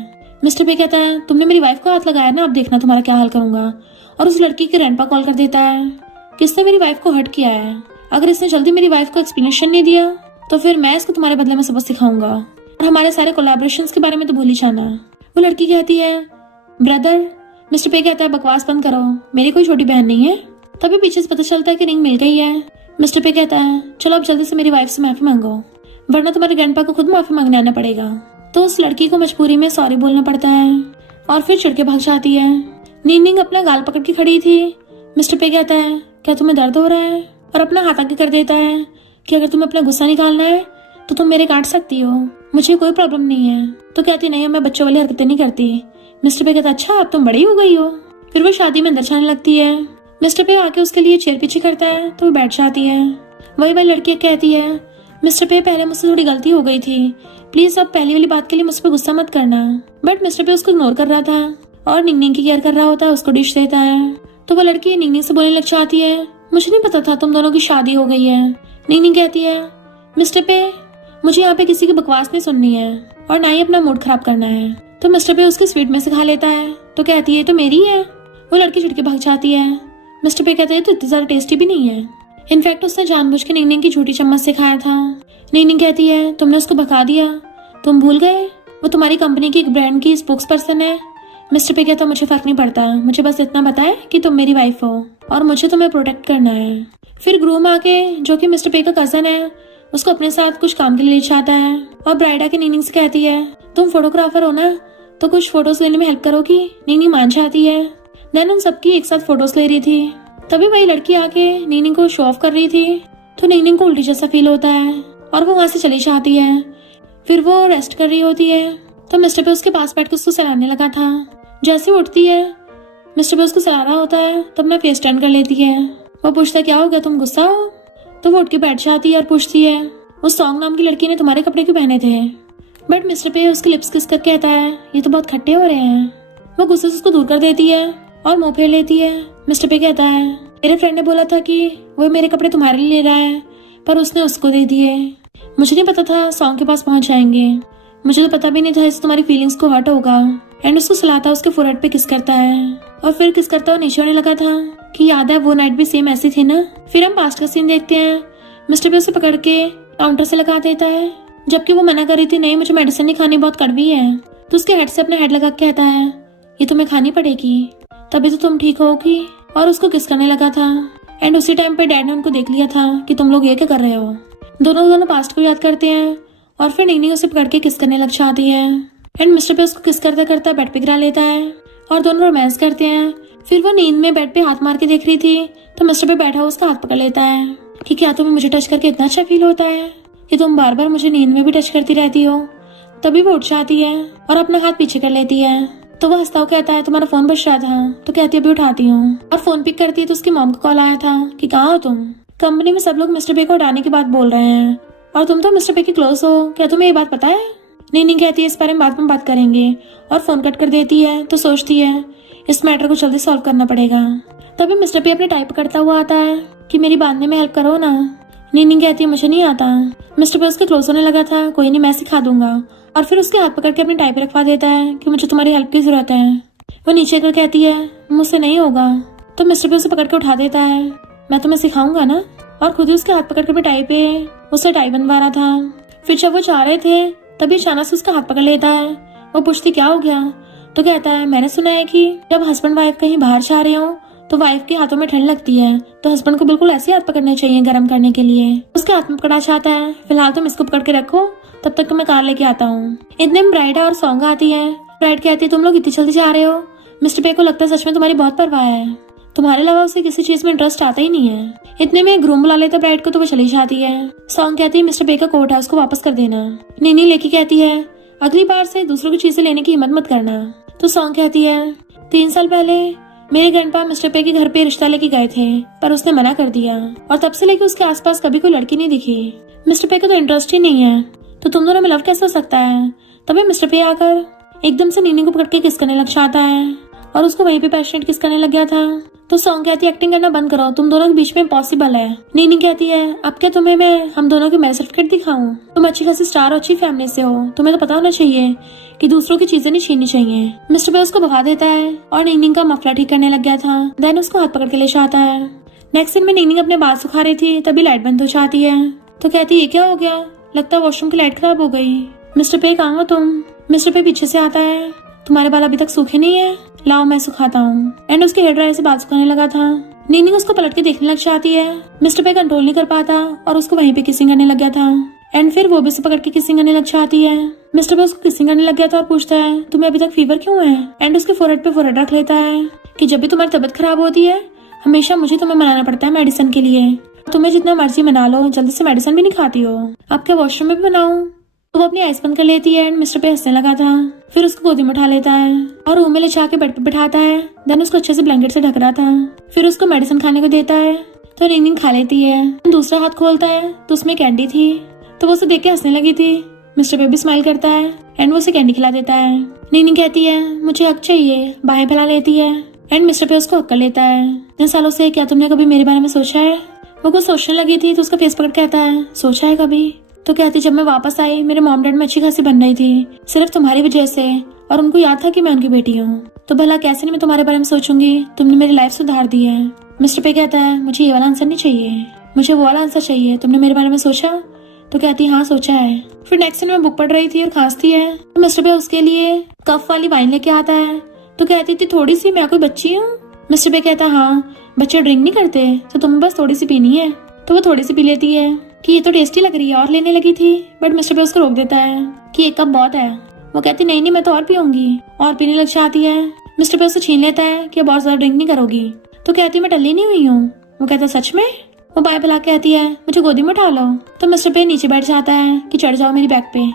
मिस्टर पे कहता है तुमने मेरी वाइफ को हाथ लगाया ना, अब देखना तुम्हारा क्या हाल करूंगा। और उस लड़की के ग्रैंडपा कॉल कर देता है किसने मेरी वाइफ को हर्ट किया है। अगर इसने जल्दी मेरी वाइफ को एक्सप्लेनेशन नहीं दिया तो फिर मैं इसको तुम्हारे बदले में सबक सिखाऊंगा, और हमारे सारे कोलैबोरेशंस के बारे में तो भूल ही जाना। वो लड़की कहती है ब्रदर। मिस्टर पे कहता है बकवास बंद करो, मेरी कोई छोटी बहन नहीं है। तभी पीछे से पता चलता है कि रिंग मिल गई है। मिस्टर पे कहता है चलो अब जल्दी से मेरी वाइफ से माफी मांगो, वरना तुम्हारे ग्रैंडपा को खुद माफी मांगने आना पड़ेगा। तो उस लड़की को मजबूरी में सॉरी बोलना पड़ता है और फिर चिढ़ के भाग जाती है। नीनिंग अपना गाल पकड़ के खड़ी थी। मिस्टर पे कहता है क्या तुम्हें दर्द हो रहा है, और अपना हाथ आगे कर देता है कि अगर तुम्हें अपना गुस्सा निकालना है तो तुम मेरे काट सकती हो, मुझे कोई प्रॉब्लम नहीं है। तो कहती नहीं मैं बच्चों वाली हरकतें नहीं करती। मिस्टर पे कहता अच्छा अब तुम बड़ी हो गई हो। फिर वो शादी में अंदर जाने लगती है मिस्टर पे आके उसके लिए चेयर पीछे करता है तो वो बैठ जाती है। वही लड़की कहती है, मिस्टर पे पहले मुझसे थोड़ी गलती हो गई थी, प्लीज अब पहली वाली बात के लिए मुझ पर गुस्सा मत करना। बट मिस्टर पे उसको इग्नोर कर रहा था और निंगनिंग की केयर कर रहा होता है, उसको डिश देता है। तो वो लड़की निंगनिंग से बोलने लग जाती है, मुझे नहीं पता था तुम दोनों की शादी हो गई है। निंगनिंग कहती है, मिस्टर पे मुझे यहाँ पे किसी की बकवास नहीं सुननी है और ना ही अपना मूड खराब करना है। तो मिस्टर पे उसके स्वीट में से खा लेता है तो कहती है तो मेरी है। वो लड़की चिढ़ के भाग जाती है। मिस्टर पे कहता है तो इतनी ज्यादा टेस्टी भी नहीं है, इनफैक्ट उसने जानबूझ के निंगनिंग की झूठी चम्मच से खाया था। निंगनिंग कहती है, तुमने उसको भगा दिया, तुम भूल गए वो तुम्हारी कंपनी की एक ब्रांड की स्पोक्स पर्सन है। मिस्टर पे कहता, मुझे फर्क नहीं पड़ता, मुझे बस इतना बताए कि तुम मेरी वाइफ हो और मुझे तुम्हें प्रोटेक्ट करना है। फिर ग्रूम आके, जो कि मिस्टर पे का कजन है, उसको अपने साथ कुछ काम के लिए ले जाता है और ब्राइड आके निंगनिंग से कहती है, तुम फोटोग्राफर हो ना, तो कुछ फोटोज लेने में हेल्प करोगी। निंगनिंग मान जाती है। देन उन सबकी एक साथ फोटोज ले रही थी। तभी वही लड़की आके निंगनिंग को शो ऑफ कर रही थी तो निंगनिंग को उल्टी जैसा फील होता है और वो वहां से चली जाती है। फिर वो रेस्ट कर रही होती है तो मिस्टर पे उसके पास बैठ के उसको सहलाने लगा था। जैसे वो उठती है, मिस्टर पे उसको सहला रहा होता है तो अपना फेस टर्न कर लेती है। वो पूछता है, क्या हो गया, तुम गुस्सा हो? तो वो उठ के बैठ जाती है और पूछती है, उस सॉन्ग नाम की लड़की ने तुम्हारे कपड़े क्यों पहने थे? बट मिस्टर पे उसके लिप्स किस कर कहता है, ये तो बहुत खट्टे हो रहे हैं। वो गुस्से से उसको दूर कर देती है और मुंह फेर लेती है। मिस्टर पे कहता है, मेरे फ्रेंड ने बोला था कि वो मेरे कपड़े तुम्हारे लिए ले रहा है, पर उसने उसको दे दिए। मुझे नहीं पता था सॉन्ग के पास पहुंच जाएंगे, मुझे तो पता भी नहीं था इससे तुम्हारी फीलिंग्स को हर्ट होगा। एंड उसको सुलाता उसके फोरहेड पे किस करता है और फिर किस करता हुआ नीचे आने लगा था कि याद है वो नाइट भी सेम ऐसी थी ना। फिर हम पास्ट का सीन देखते हैं। मिस्टर पे उसे पकड़ के काउंटर से लगा देता है, जबकि वो मना कर रही थी, नहीं मुझे मेडिसिन नहीं खानी, बहुत कड़वी है। तो उसके हेड से अपना हेड लगा के कहता है, ये तुम्हें खानी पड़ेगी, तभी तो तुम ठीक होगी। और उसको किस करने लगा था। एंड उसी टाइम पे डैड ने उनको देख लिया था कि तुम लोग ये क्या कर रहे हो। दोनों पास्ट को याद करते हैं और फिर निंगनिंग उसे पकड़ के किस करने लग जाती है। एंड मिस्टर पे उसको किस करता करता बेड पे गिरा लेता है और दोनों रोमांस करते हैं। फिर वो नींद में बेड पे हाथ मार के देख रही थी तो मिस्टर पे बैठा हुआ उसका हाथ पकड़ लेता है कि क्या तुम्हें मुझे टच करके इतना अच्छा फील होता है कि तुम बार बार मुझे नींद में भी टच करती रहती हो। तभी वो उठ जाती है और अपना हाथ पीछे कर लेती है। तो वो हंसता हुआ कहता है, तुम्हारा फोन बज रहा था? तो कहती है, अभी उठाती हूँ। और फोन पिक करती है तो उसकी मॉम का कॉल आया था कि कहाँ हो तुम? कंपनी में सब लोग मिस्टर पे को हटाने की बात बोल रहे हैं और तुम तो मिस्टर पे के क्लोज हो, क्या तुम्हें ये बात पता है? नहीं कहती है, इस बारे में बाद में बात करेंगे और फोन कट कर देती है। तो सोचती है इस मैटर को जल्दी सॉल्व करना पड़ेगा। तभी मिस्टर पे अपने टाइप करता हुआ आता है कि मेरी बांधने में हेल्प करो ना। नीनी कहती है, मुझे नहीं आता। मिस्टर पे उसके क्लोज होने लगा था, कोई नहीं मैं सिखा दूंगा। और फिर उसके हाथ पकड़ के अपने टाइप रखवा देता है कि मुझे तुम्हारी हेल्प की जरूरत है। वो नीचे कर कहती है, मुझसे नहीं होगा। तो मिस्टर पे उसे पकड़ के उठा देता है, मैं तुम्हें सिखाऊंगा ना। और खुद ही उसके हाथ पकड़ के अपने टाई पे उससे टाई बनवा रहा था। फिर जब वो चाह रहे थे तभी अचानक से उसका हाथ पकड़ लेता है। वो पूछती, क्या हो गया? तो कहता है, मैंने सुना है कि जब हस्बैंड वाइफ कहीं बाहर जा रहे हो तो वाइफ के हाथों में ठंड लगती है, तो हस्बैंड को बिल्कुल ऐसे हाथ पकड़ने चाहिए गर्म करने के लिए। उसके हाथ में पकड़ा चाहता है, फिलहाल तुम इसको पकड़ के रखो, तब तक तो मैं कार लेके आता हूँ। इतने में ब्राइड और सॉन्ग आती है। ब्राइड कहती है, तुम लोग इतनी जल्दी जा रहे हो? मिस्टर पे को लगता है सच में तुम्हारी बहुत परवाह है, तुम्हारे अलावा उसे किसी चीज में इंटरेस्ट आता ही नहीं है। इतने में ग्रूम बुला लेता ब्राइड को तो वो चली जाती है। सॉन्ग कहती है, मिस्टर पे का कोट है, उसको वापस कर देना। नीनी लेके कहती है, अगली बार से दूसरों की चीजें लेने की हिम्मत मत करना। तो सॉन्ग कहती है, 3 साल पहले मेरे ग्रैंडपा मिस्टर पे के घर पे रिश्ता लेके गए थे, पर उसने मना कर दिया और तब से लेके उसके आसपास कभी कोई लड़की नहीं दिखी। मिस्टर पे का तो इंटरेस्ट ही नहीं है, तो तुम दोनों में लव कैसे हो सकता है? तभी मिस्टर पे आकर एकदम से नीनी को पकड़ के किस करने लग जाता है और उसको वहीं पे पैशनेट किस करने लग गया था। तो सॉन्ग कहती है, एक्टिंग करना बंद करो, तुम दोनों के बीच में इम्पॉसिबल है। नीनी कहती है, अब क्या तुम्हें मैं हम दोनों के मैरिज सर्टिफिकेट दिखाऊं? तुम अच्छी खासी स्टार और अच्छी फैमिली से हो, तुम्हें तो पता होना चाहिए कि दूसरों की चीजें नहीं छीननी चाहिए। मिस्टर पे उसको भगा देता है और नीनी का मफलर ठीक करने लग गया था। देन उसको हाथ पकड़ के ले जाता है। नेक्स्ट सीन में नीनी अपने बाल सुखा रही थी, तभी लाइट बंद हो जाती है। तो कहती है, ये क्या हो गया? लगता है वॉशरूम की लाइट खराब हो गई। मिस्टर पे, कहाँ हो तुम? मिस्टर पे पीछे से आता है, तुम्हारे बाल अभी तक सूखे नहीं है, लाओ मैं सुखाता हूँ। एंड उसके हेयर ड्रायर से बाल सुखाने लगा था। नीनी उसको पलट के देखने लग जाती है। मिस्टर पे कंट्रोल नहीं कर पाता और उसको वहीं पे किसिंग करने लग गया था। एंड फिर वो भी उसे पकड़ के किसिंग करने लग जाती है। मिस्टर पे उसको किसिंग करने लग गया था और पूछता है, तुम्हें अभी तक फीवर क्यों है? एंड उसके फोरहेड पे फोरहेड रख लेता है कि जब भी तुम्हारी तबीयत खराब होती है हमेशा मुझे तुम्हें मनाना पड़ता है मेडिसिन के लिए। तुम्हें जितना मर्जी मना लो, जल्दी से मेडिसिन भी नहीं खाती हो। अब क्या वॉशरूम में भी बनाऊं? तो वो अपनी आइस बंद कर लेती है एंड मिस्टर पे हंसने लगा था। फिर उसको गोदी में उठा लेता है और रूम में ले जाके बेड पे बिठाता है। देन उसको अच्छे से ब्लैंकेट से ढक रहा था। फिर उसको मेडिसिन खाने को देता है तो नीनिंग खा लेती है। दूसरा हाथ खोलता है तो उसमें कैंडी थी, तो वो उसे देख के हंसने लगी थी। मिस्टर पे भी स्माइल करता है एंड वो उसे कैंडी खिला देता है। नीनिंग कहती है मुझे हक चाहिए, बाहें फैला लेती है एंड मिस्टर पे उसको हक कर लेता है। इन सालों से क्या तुमने कभी मेरे बारे में सोचा है? वो कुछ सोचने लगी थी तो उसका फेस पकड़ कहता है सोचा है कभी? तो कहती जब मैं वापस आई मेरे मॉम डैड में अच्छी खासी बन रही थी, सिर्फ तुम्हारी वजह से, और उनको याद था कि मैं उनकी बेटी हूँ। तो भला कैसे नहीं मैं तुम्हारे बारे में सोचूंगी, तुमने मेरी लाइफ सुधार दी है। मिस्टर पे कहता है मुझे ये वाला आंसर नहीं चाहिए, मुझे वो वाला आंसर चाहिए, तुमने मेरे बारे में सोचा? तो कहती हाँ सोचा है। फिर नेक्स्ट दिन मैं बुक पढ़ रही थी और खांसती है तो मिस्टर पे उसके लिए कफ वाली वाइन लेके आता है। तो कहती थी थोड़ी सी, मैं कोई बच्ची हूँ? मिस्टर पे कहता हाँ बच्चे ड्रिंक नहीं करते तो तुम्हें बस थोड़ी सी पीनी है। तो वो थोड़ी सी पी लेती है कि ये तो टेस्टी लग रही है और लेने लगी थी, बट मिस्टर पे उसको रोक देता है कि एक कप बहुत है। वो कहती नहीं नहीं मैं तो और पीऊंगी, और पीने लग जाती है। मिस्टर पे उससे छीन लेता है कि अब और ज्यादा ड्रिंक नहीं करोगी। तो कहती मैं टल्ली नहीं हुई हूँ। वो कहता सच में? वो बाएं फैला के कहती है मुझे गोदी में उठा लो। तो मिस्टर पे नीचे बैठ जाता है कि चढ़ जाओ मेरी बैक पे।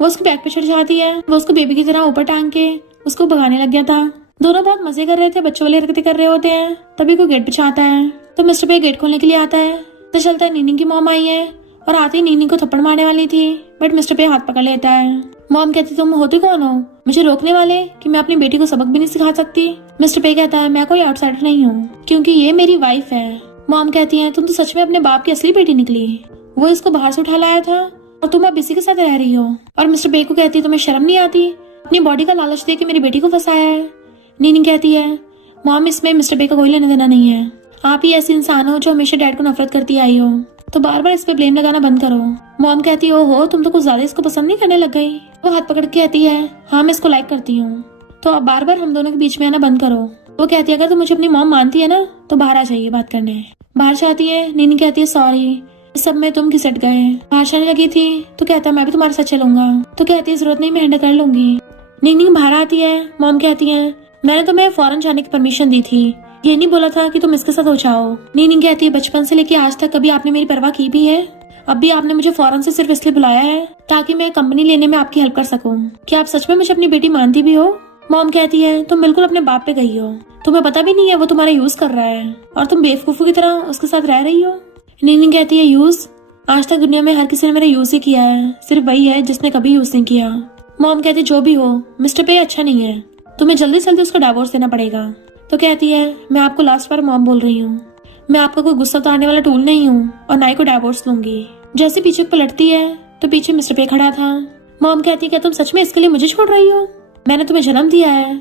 वो उसके बैक पे चढ़ जाती है। वो उसको बेबी की तरह ऊपर टांग के उसको भगाने लग गया था। दोनों बहुत मजे कर रहे थे, बच्चों वाली हरकतें कर रहे होते हैं। तभी कोई गेट पे आता है तो मिस्टर पे गेट खोलने के लिए आता है। तो चलता है नीनी की मॉम आई है और आते ही नीनी को थप्पड़ मारने वाली थी, बट मिस्टर पे हाथ पकड़ लेता है। मॉम कहती तुम होते कौन हो मुझे रोकने वाले कि मैं अपनी बेटी को सबक भी नहीं सिखा सकती? मिस्टर पे कहता है मैं कोई आउटसाइडर नहीं हूँ क्योंकि ये मेरी वाइफ है। मॉम कहती है तुम तो सच में अपने बाप की असली बेटी निकली, वो इसको बाहर से उठा लाया था और तुम अब इसी के साथ रह रही हो। और मिस्टर पे को कहती है तुम्हें शर्म नहीं आती, अपनी बॉडी का लालच दे के मेरी बेटी को फंसाया है। नीनी कहती है मॉम इसमें मिस्टर पे का कोई लेना देना नहीं है, आप ही ऐसे इंसान हो जो हमेशा डैड को नफरत करती आई हो, तो बार बार इस पे ब्लेम लगाना बंद करो। मॉम कहती हो तुम तो कुछ ज्यादा इसको पसंद नहीं करने लग गई। वो हाथ पकड़ के कहती है हाँ मैं इसको लाइक करती हूँ, तो अब बार बार हम दोनों के बीच में आना बंद करो। वो कहती है अगर तुम मुझे अपनी मॉम मानती है ना तो बाहर आ जाइए बात करने। बाहर से आती है। नीनी कहती है सॉरी इस सब में तुम घिसट गए। बाहर से आने लगी थी तो कहता है मैं भी तुम्हारे साथ चलूंगा। तो कहती है जरूरत नहीं मैं हैंडल कर लूंगी। नीनी बाहर आती है। मॉम कहती है मैंने तुम्हें फौरन जाने की परमिशन दी थी, ये नहीं बोला था कि तुम इसके साथ हो जाओ। नीनी कहती है बचपन से लेके आज तक कभी आपने मेरी परवाह की भी है? अब भी आपने मुझे फौरन से सिर्फ इसलिए बुलाया है ताकि मैं कंपनी लेने में आपकी हेल्प कर सकूं। क्या आप सच में मुझे अपनी बेटी मानती भी हो? मॉम कहती है तुम बिल्कुल अपने बाप पे गई हो, तुम्हें पता भी नहीं है वो तुम्हारा यूज कर रहा है और तुम बेवकूफों की तरह उसके साथ रह रही हो। नीनी कहती है यूज? आज तक दुनिया में हर किसी ने मेरा यूज ही किया है, सिर्फ वही है जिसने कभी यूज नहीं किया। मॉम कहती जो भी हो मिस्टर पे अच्छा नहीं है, तुम्हें जल्दी से जल्दी उसको डिवोर्स देना पड़ेगा। तो कहती है मैं आपको लास्ट बार मॉम बोल रही हूँ, मैं आपका कोई गुस्सा उतारने वाला टूल नहीं हूँ और ना ही कोई डिवोर्स लूंगी। जैसे पीछे पलटती है तो पीछे मिस्टर पे खड़ा था। मॉम कहती है क्या तुम सच में इसके लिए मुझे छोड़ रही हो? मैंने तुम्हें जन्म दिया है।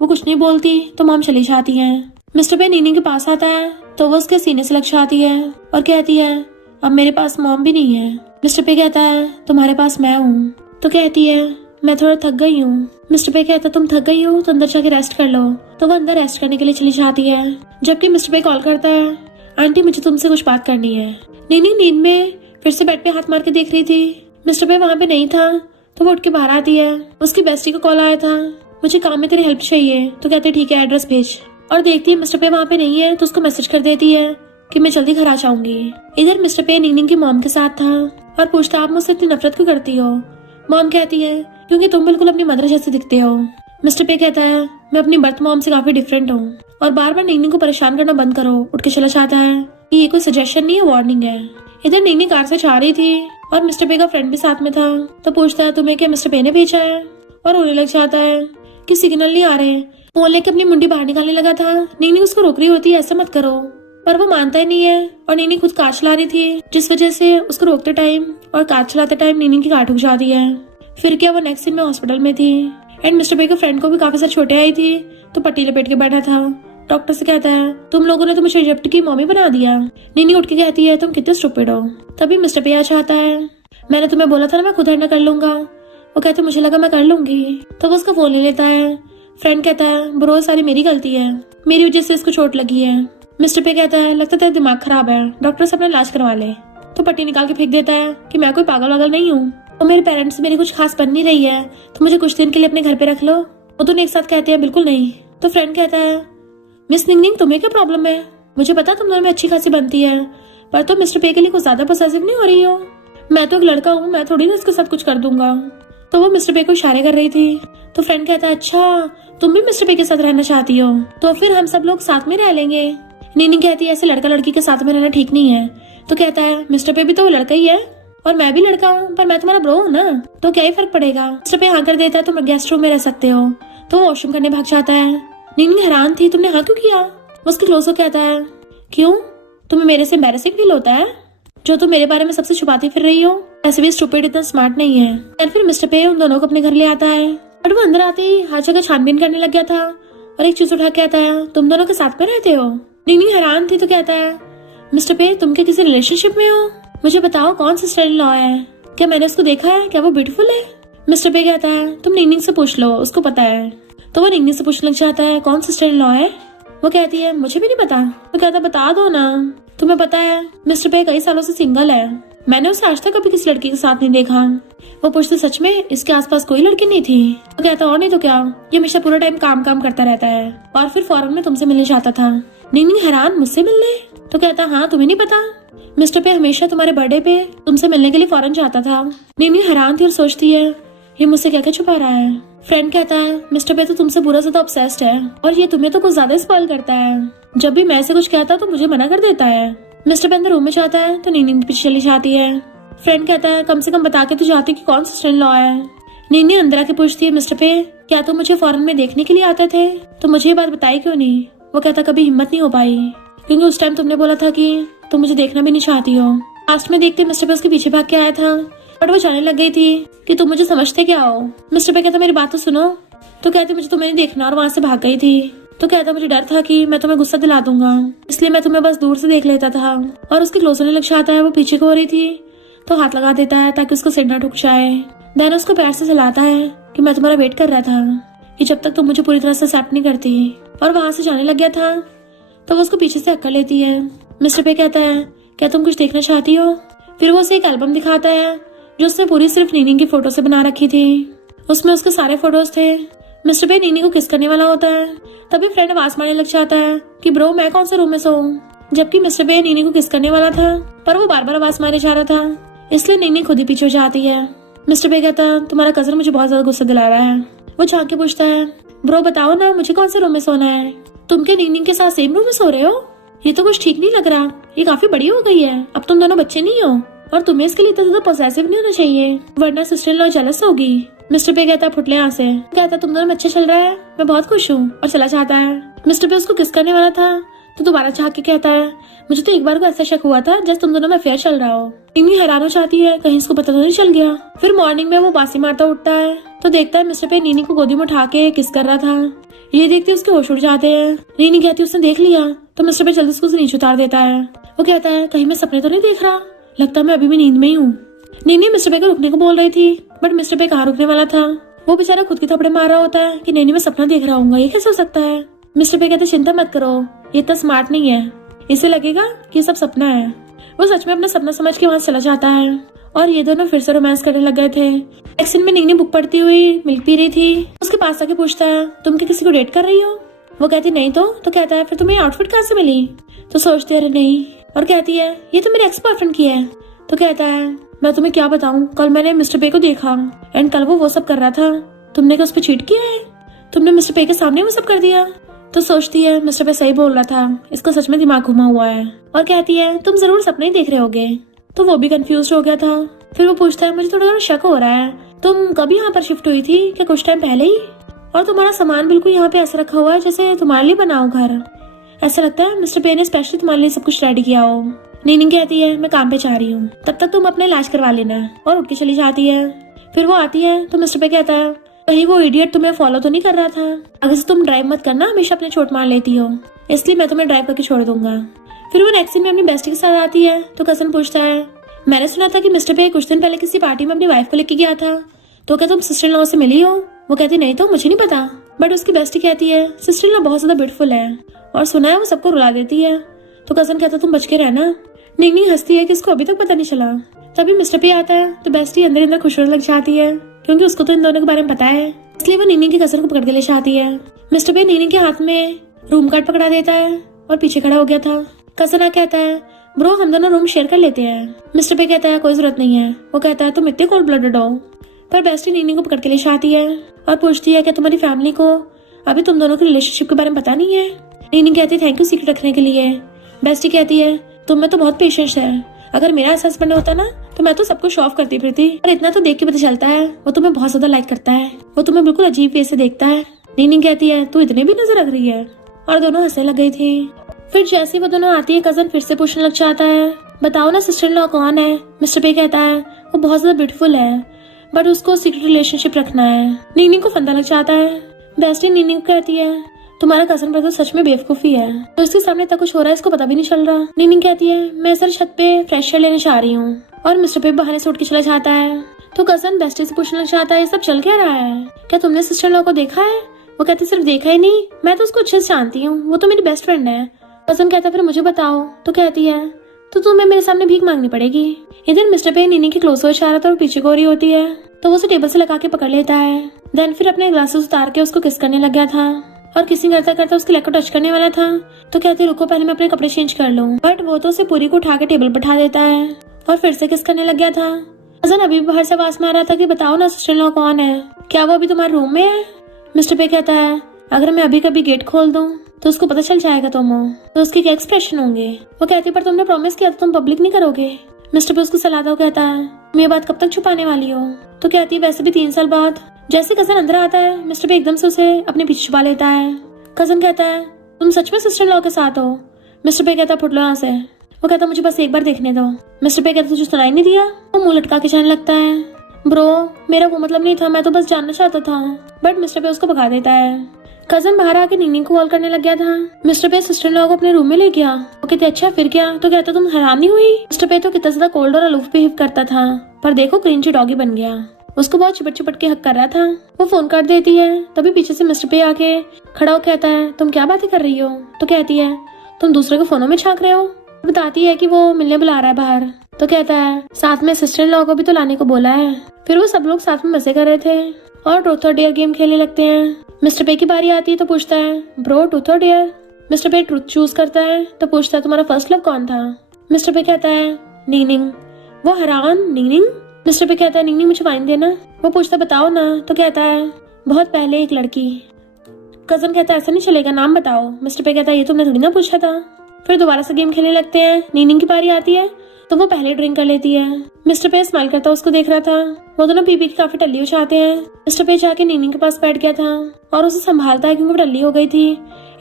वो कुछ नहीं बोलती तो मॉम चली जाती है। मिस्टर पे नीनी के पास आता है तो वो उसके सीने से लग जाती है और कहती है अब मेरे पास मॉम भी नहीं है। मिस्टर पे कहता है तुम्हारे पास मैं हूँ। तो कहती है मैं थोड़ा थक गई हूँ। मिस्टर पे कहता तुम थक गई हो तो अंदर जाके रेस्ट कर लो। तो वो अंदर रेस्ट करने के लिए चली जाती है, जबकि मिस्टर पे कॉल करता है आंटी मुझे तुमसे कुछ बात करनी है। नीनी नींद में फिर से बेड पे हाथ मार के देख रही थी। मिस्टर पे वहाँ पे नहीं था तो वो उठ के बाहर आती है। उसकी बेस्टी का कॉल आया था मुझे काम में तेरी हेल्प चाहिए। तो कहते ठीक है एड्रेस भेज। और देखती है मिस्टर पे वहाँ पे नहीं है तो उसको मैसेज कर देती है कि मैं जल्दी घर आ जाऊंगी। इधर मिस्टर पे नीनी की मॉम के साथ था और पूछता आप मुझसे इतनी नफरत क्यों करती हो? मॉम कहती है क्योंकि तुम बिल्कुल अपनी मदर जैसे दिखते हो। मिस्टर पे कहता है मैं अपनी बर्थ मॉम से काफी डिफरेंट हूँ और बार बार नीनी को परेशान करना बंद करो। उठ के चला जाता है कि ये कोई सजेशन नहीं है वार्निंग है। इधर नीनी कार से जा रही थी और मिस्टर पे का फ्रेंड भी साथ में था। तो पूछता है तुम्हें क्या मिस्टर पे ने भेजा है? और रोने लग जाता है कि सिग्नल नहीं आ रहे। फोन लेके अपनी मुंडी बाहर निकालने लगा था। नीनी उसको रोक रही होती है ऐसा मत करो, पर वो मानता ही नहीं है। और नीनी खुद कार चला रही थी जिस वजह से उसको रोकते टाइम और कार चलाते टाइम नीनी की कार ठुक जाती है। फिर क्या वो नेक्स्ट दिन में हॉस्पिटल में थी एंड मिस्टर पे के फ्रेंड को भी काफी सारे छोटे आई थी तो पट्टी लपेट के बैठा था। डॉक्टर से कहता है तुम लोगों ने तो मुझे इजिप्ट की मॉमी बना दिया। नीनी उठ के कहती है तुम कितने स्टूपिड हो। तभी मिस्टर पे आ चाहता है मैंने तुम्हें बोला था ना मैं खुद हैंडल कर लूंगा। वो कहते मुझे लगा मैं कर लूंगी। तो वो उसका फोन ले लेता है। फ्रेंड कहता है ब्रो सारी मेरी गलती है, मेरी वजह से इसको चोट लगी है। मिस्टर पे कहता है लगता तेरा दिमाग खराब है, डॉक्टर से अपना इलाज करवा ले। तो पट्टी निकाल के फेंक देता है कि मैं कोई पागल वागल नहीं हूँ और मेरे पेरेंट्स मेरी कुछ खास बन नहीं रही है तो मुझे कुछ दिन के लिए अपने घर पे रख लो। वो दोनों एक साथ कहते हैं बिल्कुल नहीं। तो फ्रेंड कहता है मिस निंगनिंग तुम्हें क्या प्रॉब्लम है? मुझे पता तुम दोनों में अच्छी खासी बनती है पर तुम मिस्टर पे के लिए कुछ ज्यादा पॉसेसिव नहीं हो रही हो? मैं तो एक लड़का हूँ, मैं थोड़ी ना इसके साथ कुछ कर दूंगा। तो वो मिस्टर पे को इशारे कर रही थी। तो फ्रेंड कहता है अच्छा तुम भी मिस्टर पे के साथ रहना चाहती हो, तो फिर हम सब लोग साथ में रह लेंगे। नीनी कहती है ऐसे लड़का लड़की के साथ में रहना ठीक नहीं है। तो कहता है मिस्टर पे भी तो वो लड़का ही है और मैं भी लड़का हूँ, पर मैं तुम्हारा ब्रो हूँ ना, तो क्या ही फर्क पड़ेगा। मिस्टर पे हाँ कर देता है, तुम गेस्ट रूम में रह सकते हो। तो वो वॉशरूम करने भाग जाता है। नीनी हैरान थी, तुमने हाँ क्यों किया। वो उसके क्लोज होकर कहता है क्यों, तुम्हें मेरे से एम्बैरेसिंग फील होता है जो तुम मेरे बारे में सबसे छुपाती फिर रही हो। ऐसे भी स्टूपिड इतना स्मार्ट नहीं है। और फिर मिस्टर पे उन दोनों को अपने घर ले आता है और वो अंदर आते ही हर जगह छानबीन करने लग गया था और एक चीज उठा के आता है तुम दोनों के साथ में रहते हो। नीनी हैरान थी तो कहता है मिस्टर पे तुम क्या किसी रिलेशनशिप में हो, मुझे बताओ कौन सिस्टर इन लॉ है, क्या मैंने उसको देखा है, क्या वो ब्यूटीफुल है। मिस्टर पे कहता है तुम नीनी से पूछ लो, उसको पता है। तो वो नीनी से पूछने लग जाता है कौन सिस्टर इन लॉ है। वो कहती है मुझे भी नहीं पता। वो कहता बता दो ना, तुम्हें पता है मिस्टर पे कई सालों से सिंगल है, मैंने उसे आज तक कभी किसी लड़की के साथ नहीं देखा। वो पूछते सच में इसके आसपास कोई लड़की नहीं थी। वो कहता और नहीं तो क्या, ये हमेशा पूरा टाइम काम काम करता रहता है और फिर फौरन में तुमसे मिलने जाता था। नीनी हैरान मुझसे मिलने। तो कहता हाँ तुम्हें नहीं पता, मिस्टर पे हमेशा तुम्हारे बर्थडे पे तुमसे मिलने के लिए फौरन जाता था। नीनी हैरान थी और सोचती है ये मुझसे क्या क्या छुपा रहा है। फ्रेंड कहता है मिस्टर पे तो तुमसे बुरा ज्यादा ऑब्सेस्ड है और ये तुम्हें तो कुछ ज्यादा स्पॉइल करता है, जब भी मैं से कुछ कहता तो मुझे मना कर देता है। मिस्टर पे अंदर रूम में जाता है तो नीनी पीछे चली जाती है। फ्रेंड कहता है कम से कम बता के तो जाती कि कौन सिस्टर इन लॉ है। नीनी अंदर आके पूछती है मिस्टर पे क्या तुम मुझे फॉरेन में देखने के लिए आते थे, तो मुझे ये बात बताई क्यों नहीं। वो कहता कभी हिम्मत नहीं हो पाई क्योंकि उस टाइम तुमने बोला था कि तुम मुझे देखना भी नहीं चाहती हो। लास्ट में देखते मिस्टर पे उसके पीछे भाग के आया था और वो जाने लग गई थी कि तुम मुझे समझते क्या हो। मिस्टर पे कहता मेरी बात तो सुनो। तो कहते मुझे तुम्हें नहीं देखना और वहां से भाग गई थी। तो कहता मुझे डर था कि मैं तुम्हें गुस्सा दिला दूंगा, इसलिए मैं तुम्हें बस दूर से देख लेता था। और उसके क्लोज होने लग जाता है। वो पीछे को हो रही थी तो हाथ लगा देता है ताकि उसको सिर न ठुक जाए। देन उसको पैर से चलाता है कि मैं तुम्हारा वेट कर रहा था कि जब तक तुम मुझे पूरी तरह से एक्सेप्ट नहीं करती, और वहां से जाने लग गया था। तो वो उसको पीछे से अक्कर लेती है। मिस्टर पे कहता है क्या तुम कुछ देखना चाहती हो। फिर वो उसे एक एल्बम दिखाता है जो उसने पूरी सिर्फ नीनी की फोटो से बना रखी थी। उसमें उसके सारे फोटोज थे। मिस्टर पे नीनी को किस करने वाला होता है, तभी फ्रेंड आवाज मारने लग जाता है कि ब्रो मैं कौन से रूम में सोऊं, जबकि मिस्टर पे नीनी को किस करने वाला था पर वो बार बार आवाज मारे जा रहा था, इसलिए नीनी खुद ही पीछे हो जाती है। मिस्टर पे कहता तुम्हारा कजन मुझे बहुत ज्यादा गुस्सा दिला रहा है। वो झांक के पूछता है ब्रो बताओ ना मुझे कौन से रूम में सोना है, तुम क्या नीनी के साथ सेम रूम में सो रहे हो, ये तो कुछ ठीक नहीं लग रहा, ये काफी बड़ी हो गई है, अब तुम दोनों बच्चे नहीं हो और तुम्हें इसके लिए इतना ज्यादा पॉसेसिव नहीं होना चाहिए वरना सिस्टर इन लॉ जेलस होगी। मिस्टर पे कहता फुटले यहाँ से। कहता तुम दोनों अच्छे चल रहा है, मैं बहुत खुश हूँ, और चला जाता है। मिस्टर पे उसको किस करने वाला था तो दोबारा झांक के कहता है मुझे तो एक बार को ऐसा शक हुआ था जैसे तुम दोनों में अफेयर चल रहा हो। नीनी हैरान हो जाती है कहीं इसको पता तो नहीं चल गया। फिर मॉर्निंग में वो बासी मारता उठता है तो देखता है मिस्टर पे नीनी को गोदी में उठा के किस कर रहा था। ये देखते उसके होश उड़ जाते हैं। नीनी कहती उसने देख लिया तो मिस्टर पे जल्दी उसको नीचे उतार देता है। वो कहता है कहीं मैं सपने तो नहीं देख रहा, लगता मैं अभी भी नींद में ही हूँ। नीनी मिस्टर पे को रुकने को बोल रही थी बट मिस्टर पे कहाँ रुकने वाला था, वो बेचारा खुद के थपड़े मार रहा होता है कि नहीं मैं सपना देख रहा हूँ, ये कैसे हो सकता है। मिस्टर पे कहते चिंता मत करो, ये इतना स्मार्ट नहीं है, इसे लगेगा कि सब सपना है। वो सच में अपना सपना समझ के वहां चला जाता है और ये दोनों फिर से रोमांस करने लग गए थे। एक सीन में नीनी बुक पढ़ती हुई मिल्क पी रही थी। उसके पास आके पूछता है तुम क्या किसी को डेट कर रही हो। वो कहती नहीं तो कहता है फिर तुम्हें आउटफिट कहाँ से मिली। तो सोचती अरे नहीं, और कहती है ये तो मेरे एक्स बॉयफ्रेंड की है। तो कहता है मैं तुम्हें क्या बताऊं, कल मैंने मिस्टर पे को देखा एंड कल वो सब कर रहा था, तुमने क्या उस पर चीट किया है, तुमने मिस्टर पे के सामने वो सब कर दिया। तो सोचती है मिस्टर पे सही बोल रहा था, इसका सच में दिमाग घुमा हुआ है। और कहती है तुम जरूर सपने ही देख रहे होगे। तो वो भी कंफ्यूज हो गया था। फिर वो पूछता है मुझे थोड़ा थोड़ा शक हो रहा है, तुम कभी यहाँ पर शिफ्ट हुई थी क्या कुछ टाइम पहले ही, और तुम्हारा सामान बिल्कुल यहाँ पे ऐसा रखा हुआ है जैसे तुम्हारे लिए बना हो घर, ऐसा लगता है मिस्टर पे ने स्पेशली तुम्हारे लिए सब कुछ रेडी किया हो। नीनी कहती है मैं काम पे जा रही हूँ, तब तक तुम अपना इलाज करवा लेना, और उठ के चली जाती है। फिर वो आती है तो मिस्टर पे कहता है कहीं वो इडियट तुम्हें फॉलो तो नहीं कर रहा था, अगर से तुम ड्राइव मत करना, हमेशा अपने चोट मार लेती हो, इसलिए मैं तुम्हें ड्राइव करके छोड़ दूंगा। फिर वो नेक्स्ट में अपनी बेस्टी के साथ आती है तो कजन पूछता है मैंने सुना था कि मिस्टर पे कुछ दिन पहले किसी पार्टी में अपनी वाइफ को लेके गया था, तो क्या तुम सिस्टर इन लॉ से मिली हो। वो कहती नहीं तो मुझे नहीं पता, बट उसकी बेस्टी कहती है सिस्टर इन लॉ बहुत ज्यादा ब्यूटीफुल है और सुना है वो सबको रुला देती है। तो कजन कहता तुम बच के रहना। नीनी हंसती है कि इसको अभी तक पता नहीं चला। तभी मिस्टर पे आता है तो बेस्टी अंदर अंदर खुश होने लग जाती है क्योंकि उसको तो इन दोनों के बारे में पता है, इसलिए वो नीनी के कजन को पकड़ के ले जाती है। मिस्टर पे नीनी के हाथ में रूम कार्ड पकड़ा देता है और पीछे खड़ा हो गया था। कजन कहता है ब्रो हम दोनों रूम शेयर कर लेते हैं। मिस्टर पे कहता है कोई जरूरत नहीं है। वो कहता है तुम इतने कोल्ड ब्लडेड हो। पर बेस्टी नीनी को पकड़ के ले आती है और पूछती है कि तुम्हारी फैमिली को अभी तुम दोनों के रिलेशनशिप के बारे में पता नहीं है। नीनी कहती है थैंक यू सीक्रेट रखने के लिए। बेस्टी कहती है तुम में तो बहुत पेशेंस है, अगर मेरा ऐसा हस्बैंड होता ना तो मैं तो सबको शो ऑफ करती फिरती। और इतना तो देख के पता चलता है वो तुम्हें बहुत ज्यादा लाइक करता है, वो तुम्हें बिल्कुल अजीब वे से देखता है। नीनी कहती है तू इतने भी नजर रख रही है। और दोनों हंसने लग गई थी। फिर जैसे वो दोनों आती है कजन फिर से पूछने लग जाता है बताओ ना सिस्टर इन लॉ कौन है। मिस्टर पे कहता है वो बहुत ज्यादा ब्यूटीफुल है बट उसको सीक्रेट रिलेशनशिप रखना है। नीनी को फंदा लग जाता है। बेस्टी नीनी को कहती है तुम्हारा कजन ब्रदर सच में बेवकूफी है, तो इसके सामने तक कुछ हो रहा है इसको पता भी नहीं चल रहा। नीनी कहती है मैं सर छत पे फ्रेश एयर लेने जा रही हूँ। और मिस्टर पे बहाने से उठ के चला जाता है। तो कजन बेस्टी से पूछना चाहता है ये सब चल क्या रहा है, क्या तुमने सिस्टर लॉ को देखा है। वो कहती सिर्फ देखा ही नहीं, मैं तो उसको अच्छे से जानती हूँ, वो तो मेरी बेस्ट फ्रेंड है। कजन कहता फिर मुझे बताओ। तो कहती है तो तुम्हें मेरे सामने भीख मांगनी पड़ेगी। इधर मिस्टर पे नीनी के क्लोज हो जा रहा था और पीछे को रही होती है तो वो उसे टेबल से लगा के पकड़ लेता है। देन फिर अपने ग्लासेस उतार के उसको किस करने लग गया था और किसिंग करता करता उसके लेग को टच करने वाला था। तो कहती रुको पहले मैं अपने कपड़े चेंज कर लूं। बट वो तो उसे पूरी को उठा के टेबल पर बैठा देता है और फिर से किस करने लग गया था। कजन अभी भी बाहर से आवाज मार रहा था कि बताओ ना सिस्टर इन लॉ कौन है, क्या वो अभी तुम्हारे रूम में है। मिस्टर पे कहता है अगर मैं अभी कभी गेट खोल दूं तो उसको पता चल जाएगा तुम हो, तो उसके क्या एक्सप्रेशन होंगे। वो कहती पर तुमने प्रॉमिस किया था तुम पब्लिक नहीं करोगे। मिस्टर पे उसको सलाह दो कहता है तुम ये बात कब तक छुपाने वाली हो। तो कहती है वैसे भी 3 साल बाद। जैसे कजन अंदर आता है मिस्टर पे एकदम से उसे अपने पीछे छुपा लेता है। कजन कहता है तुम सच में सिस्टर लॉ के साथ हो। मिस्टर पे कहता है फुट लो यहाँ से। वो कहता मुझे बस एक बार देखने दो। मिस्टर पे कहता तुझे सुनाई नहीं दिया। वो मुंह लटका के जाने लगता है। ब्रो मेरा वो मतलब नहीं था, मैं तो बस जानना चाहता था। बट मिस्टर पे उसको भगा देता है। कजन बाहर आके नीनी को कॉल करने लग गया था। मिस्टर पे सिस्टर लॉ को अपने रूम में ले गया। वो कहते अच्छा फिर क्या। तो कहता तुम हैरान नहीं हुई। मिस्टर पे तो कितना ज्यादा कोल्ड और अलूफ बिहेव करता था पर देखो क्रिंजी डॉगी बन गया। उसको बहुत चिपट चिपट के हक कर रहा था। वो फोन काट देती है तभी पीछे से मिस्टर पे आके खड़ा हो कहता है तुम क्या बातें कर रही हो। तो कहती है तुम दूसरे को फोनों में झांक रहे हो। बताती है कि वो मिलने बुला रहा है बाहर। तो कहता है साथ में सिस्टर इन लॉ को भी तो लाने को बोला है। फिर वो सब लोग साथ में मजे कर रहे थे और ट्रूथ और डेयर गेम खेलने लगते हैं। मिस्टर पे की बारी आती है तो पूछता है ब्रो ट्रूथ और डेयर। मिस्टर पे ट्रूथ चूज करता है तो पूछता है तुम्हारा फर्स्ट लव कौन था। मिस्टर पे कहता है नीनिंग। वो हैरान नीनिंग। मिस्टर पे कहता है नीनिंग मुझे वाइन देना। वो पूछता बताओ ना। तो कहता है बहुत पहले एक लड़की। कजन कहता है ऐसा नहीं चलेगा, नाम बताओ। मिस्टर पे कहता है ये तुमने थोड़ी ना पूछा था। फिर दोबारा से गेम खेलने लगते हैं। नीनिंग की बारी आती है तो वो पहले ड्रिंक कर लेती है। मिस्टर पे स्माइल करता उसको देख रहा था। वो दोनों पी पी के काफी टल्ली हो जाते हैं। मिस्टर पे जाके नीनिंग के पास बैठ गया था और उसे संभालता है क्योंकि वो टल्ली हो गई थी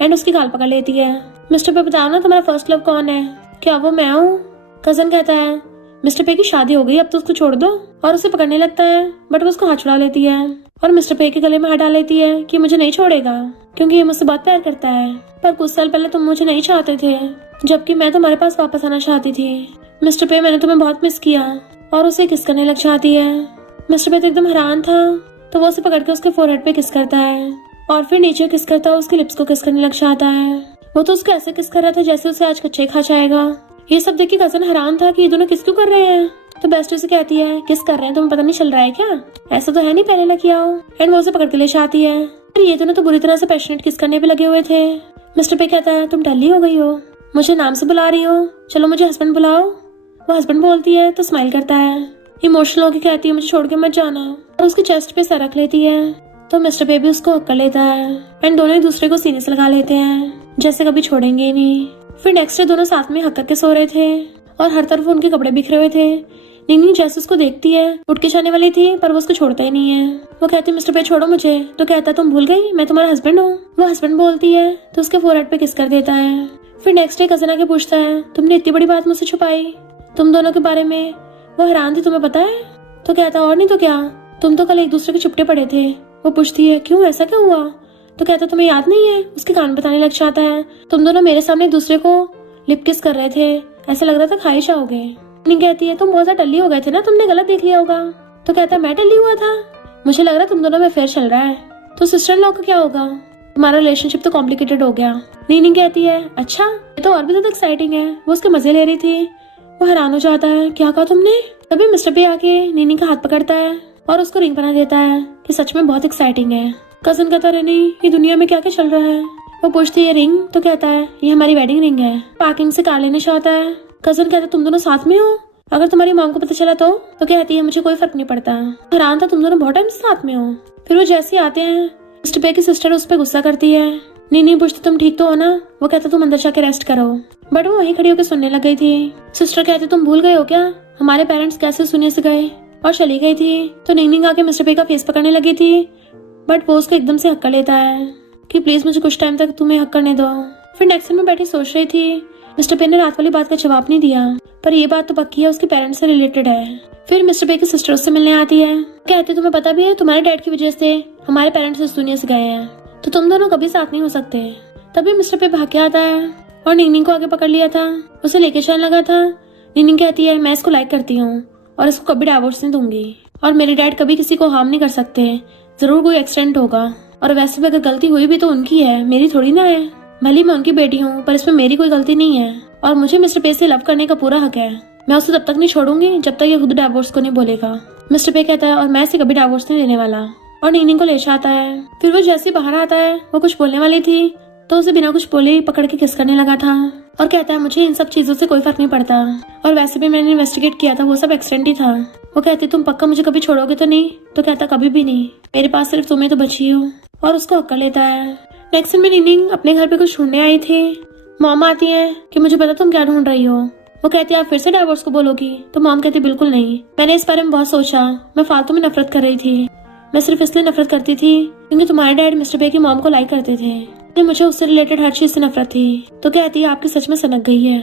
एंड उसकी गाल पकड़ लेती है। मिस्टर पे बताओ ना तुम्हारा फर्स्ट लव कौन है, क्या वो मैं हूँ। कजन कहता है मिस्टर पे की शादी हो गई अब तो उसको छोड़ दो। और उसे पकड़ने लगता है बट वो उसको हाथ छुड़ा लेती है और मिस्टर पे के गले में हाथ डाल लेती है कि मुझे नहीं छोड़ेगा क्योंकि ये मुझसे बहुत प्यार करता है। पर कुछ साल पहले तुम मुझे नहीं चाहते थे जबकि मैं तुम्हारे पास वापस आना चाहती थी। मिस्टर पे मैंने तुम्हें बहुत मिस किया। और उसे किस करने लग जाती है। मिस्टर पे तो एकदम हैरान था तो वो उसे पकड़ के उसके फोरहेड पे किस करता है और फिर नीचे किस करता है उसके लिप्स को किस करने लग जाता है। वो तो उसको ऐसे किस कर रहा था जैसे उसे आज कच्चे खा जाएगा। ये सब देख के कजन हैरान था कि ये दोनों किस क्यों कर रहे हैं। तो बेस्टी से कहती है किस कर रहे हैं तुम्हें पता नहीं चल रहा है क्या, ऐसा तो है नहीं पहले ना किया हो। एंड वो उसे पकड़ के ले जाती है। फिर ये दोनों तो बुरी तरह से पैशनेट किस करने पे लगे हुए थे। मिस्टर पे कहता है तुम डल्ली हो गई हो, मुझे नाम से बुला रही हो, चलो मुझे हस्बैंड बुलाओ। वो हस्बैंड बोलती है तो स्माइल करता है। इमोशनल होकर कहती है मुझे छोड़ के मत जाना और उसके चेस्ट पे सर रख लेती है। तो मिस्टर पे भी उसको हक कर लेता है एंड दोनों एक दूसरे को सीने से लगा लेते हैं जैसे कभी छोड़ेंगे ही नहीं। फिर नेक्स्ट डे दोनों साथ में हक करके सो रहे थे और हर तरफ उनके कपड़े बिखरे हुए थे। नीनी जैसे उसको देखती है उठ के जाने वाली थी पर वो उसको छोड़ता ही नहीं है। वो कहती है मिस्टर पे छोड़ो मुझे। तो कहता तुम भूल गई मैं तुम्हारा हस्बैंड हूँ। वो हस्बैंड बोलती है तो उसके फोरहेड पे किस कर देता है। फिर नेक्स्ट डे कजन आके पूछता है तुमने इतनी बड़ी बात मुझसे छुपाई तुम दोनों के बारे में। वो हैरान थी तुम्हें पता है। तो कहता और नहीं तो क्या, तुम तो कल एक दूसरे के चिपटे पड़े थे। वो पूछती है क्यों ऐसा क्या हुआ। तो कहता तुम्हें याद नहीं है। उसके कान बताने लग जाता है तुम दोनों मेरे सामने एक दूसरे को लिप किस कर रहे थे, ऐसा लग रहा था खा ही जाओगे। नहीं कहती है तुम बहुत ज्यादा टल्ली हो गए थे ना, तुमने गलत देख लिया होगा। तो कहता मैं टल्ली हुआ था, मुझे लग रहा तुम दोनों में अफेयर चल रहा है। तो सिस्टर इन लॉ का क्या होगा, तुम्हारा रिलेशनशिप तो कॉम्प्लिकेटेड हो गया। नीनी कहती है अच्छा ये तो और भी ज्यादा एक्साइटिंग है। वो उसके मजे ले रही थी। वो हैरान हो जाता है क्या कहा तुमने। तभी मिस्टर पे आके नीनी का हाथ पकड़ता है और उसको रिंग बना देता है कि सच में बहुत एक्साइटिंग है। कजन कहता है नहीं ये दुनिया में क्या क्या चल रहा है। वो पूछती है रिंग। तो कहता है ये हमारी वेडिंग रिंग है। पार्किंग से कार लेने जाता है कजन कहता तुम दोनों साथ में हो, अगर तुम्हारी मॉम को पता चला तो कहती है मुझे कोई फर्क नहीं पड़ता, हैरान था तुम दोनों बहुत टाइम से साथ में हो। फिर वो जैसे ही आते हैं मिस्टर पे की सिस्टर उस पर गुस्सा करती है। नीनी पूछती तुम ठीक तो हो ना, वो कहता तुम अंदर जाके रेस्ट करो, बट वो वहीं खड़ी होकर सुनने लग गई थी। सिस्टर कहती तुम भूल गए हो क्या हमारे पेरेंट्स कैसे सुनिए से गए, और चली गई थी। तो नीनी आके मिस्टर पे का फेस पकड़ने लगी थी, बट वो उसको एकदम से हक्का लेता है कि प्लीज मुझे कुछ टाइम तक तुम्हें हक करने दो। फिर नेक्स्ट में बैठी सोच रही थी, मिस्टर पे ने रात वाली बात का जवाब नहीं दिया, पर ये बात तो पक्की है उसके पेरेंट्स से रिलेटेड है। फिर मिस्टर पे की सिस्टर उससे मिलने आती है, कहती तुम्हें पता भी है तुम्हारे डैड की वजह से हमारे पेरेंट्स इस दुनिया से गए हैं, तो तुम दोनों कभी साथ नहीं हो सकते। तभी मिस्टर पे भाग के आता है और निंगनिंग को आगे पकड़ लिया था, उसे लेके चलने लगा था। निंगनिंग कहती है मैं इसको लाइक करती हूँ और इसको कभी डाइवोर्स नहीं दूंगी, और मेरे डैड कभी किसी को हार्म नहीं कर सकते, जरूर कोई एक्सीडेंट होगा, और वैसे भी अगर गलती हुई भी तो उनकी है, मेरी थोड़ी ना है। भले मैं उनकी बेटी हूँ पर इसमें मेरी कोई गलती नहीं है, और मुझे मिस्टर पे से लव करने का पूरा हक है। मैं उसे तब तक नहीं छोड़ूंगी जब तक ये खुद डाइवोर्स को नहीं बोलेगा। मिस्टर पे कहता है और मैं इसे कभी डाइवोर्स नहीं देने वाला, और निंगनिंग को ले जाता है। फिर वो जैसे बाहर आता है वो कुछ बोलने वाली थी तो उसे बिना कुछ बोले ही पकड़ के किस करने लगा था, और कहता है मुझे इन सब चीजों से कोई फर्क नहीं पड़ता, और वैसे भी मैंने इन्वेस्टिगेट किया था वो सब एक्सीडेंट ही था। वो कहती तुम पक्का मुझे कभी छोड़ोगे तो नहीं, तो कहता कभी भी नहीं, मेरे पास सिर्फ तुम्हें तो बची हो, और उसको हक कर लेता है। नेक्स्ट में निंगनिंग अपने घर पे कुछ ढूंढने आई थी। मॉम आती है कि मुझे पता तुम क्या ढूंढ रही हो। वो कहती है आप फिर से डाइवोर्स को बोलोगी, तो मॉम कहती बिल्कुल नहीं, मैंने इस बारे में बहुत सोचा, मैं फालतू में नफरत कर रही थी, मैं सिर्फ इसलिए नफरत करती थी क्योंकि तुम्हारे डैड मिस्टर पे की मॉम को लाइक करते थे, मुझे उससे रिलेटेड हर चीज से नफरत थी। तो कहती है आपकी सच में सनक गई है।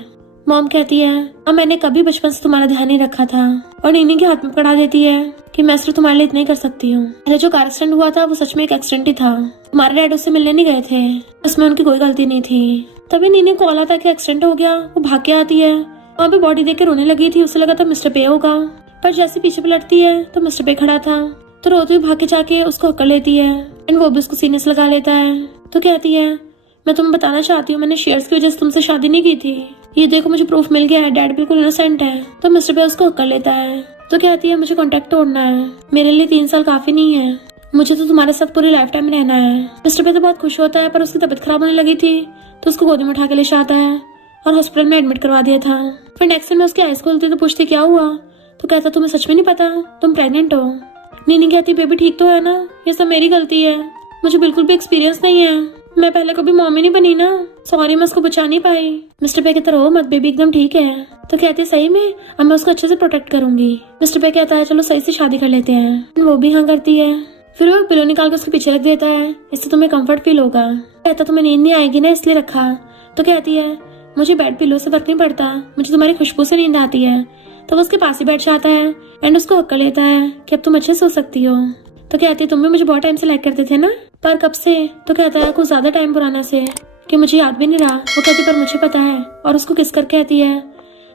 मॉम कहती है अब मैंने कभी बचपन से तुम्हारा ध्यान नहीं रखा था, और निंगनिंग के हाथ में पकड़ा देती है कि मैं सिर्फ तुम्हारे लिए इतना ही कर सकती हूँ। पहले जो कार एक्सीडेंट हुआ था वो सच में एक एक्सीडेंट ही था, तुम्हारे डैड उससे मिलने नहीं गए थे, उसमें उनकी कोई गलती नहीं थी। तभी निंगनिंग को कॉल आता है कि एक्सीडेंट हो गया, वो भाग के आती है, वहाँ पे बॉडी देख के रोने लगी थी, उसे लगा था मिस्टर पे होगा, पर जैसे पीछे पलटती है तो मिस्टर पे खड़ा था, तो रोती हुई भाग के जाके उसको हक्कर लेती है, एंड वो भी उसको सीने से लगा लेता है। तो कहती है मैं तुम्हें बताना चाहती हूँ मैंने शेयर्स की वजह से तुमसे शादी नहीं की थी, ये देखो मुझे प्रूफ मिल गया है, डैड बिल्कुल इनोसेंट है। तो मिस्टर पे उसको हक्कर लेता है। तो कहती है मुझे कॉन्टेक्ट तोड़ना है, मेरे लिए 3 साल काफी नहीं है, मुझे तो तुम्हारे साथ पूरी लाइफ टाइम रहना है। मिस्टर पे तो बहुत खुश होता है, पर उसकी तबीयत खराब होने लगी थी तो उसको गोदी में उठा के ले आता है और हॉस्पिटल में एडमिट करवा दिया था। फिर नेक्स्ट में उसकी आईज खोलती तो पूछती क्या हुआ, तो कहता तुम्हें सच में नहीं पता तुम प्रेग्नेंट हो। निंगनिंग कहती बेबी ठीक तो है ना, ये सब मेरी गलती है, मुझे बिल्कुल भी एक्सपीरियंस नहीं है, मैं पहले कभी मॉमी नहीं बनी ना, सॉरी मैं उसको बचा नहीं पाई। मिस्टर पे कहता रो मत, बेबी एकदम ठीक है। तो कहती सही में, अब मैं उसको अच्छे से प्रोटेक्ट करूंगी। मिस्टर पे कहता है चलो सही से शादी कर लेते हैं, वो भी हाँ करती है। फिर वो पिलो निकाल के उसके पीछे रख देता है, इससे तुम्हें कंफर्ट फील होगा। कहता तुम्हें नींद नहीं आएगी ना इसलिए रखा। तो कहती है मुझे बेड पिलो से फर्क नहीं पड़ता, मुझे तुम्हारी खुशबू से नींद आती है। तो वो उसके पास ही बैठ जाता है एंड उसको हक कर लेता है कि अब तुम अच्छे सो सकती हो। तो कहती है तुम भी मुझे बहुत टाइम से लाइक करते थे ना, पर कब से? तो कहता है कुछ ज्यादा टाइम पुराना से कि मुझे याद भी नहीं रहा। वो कहती पर मुझे पता है, और उसको किस कर कहती है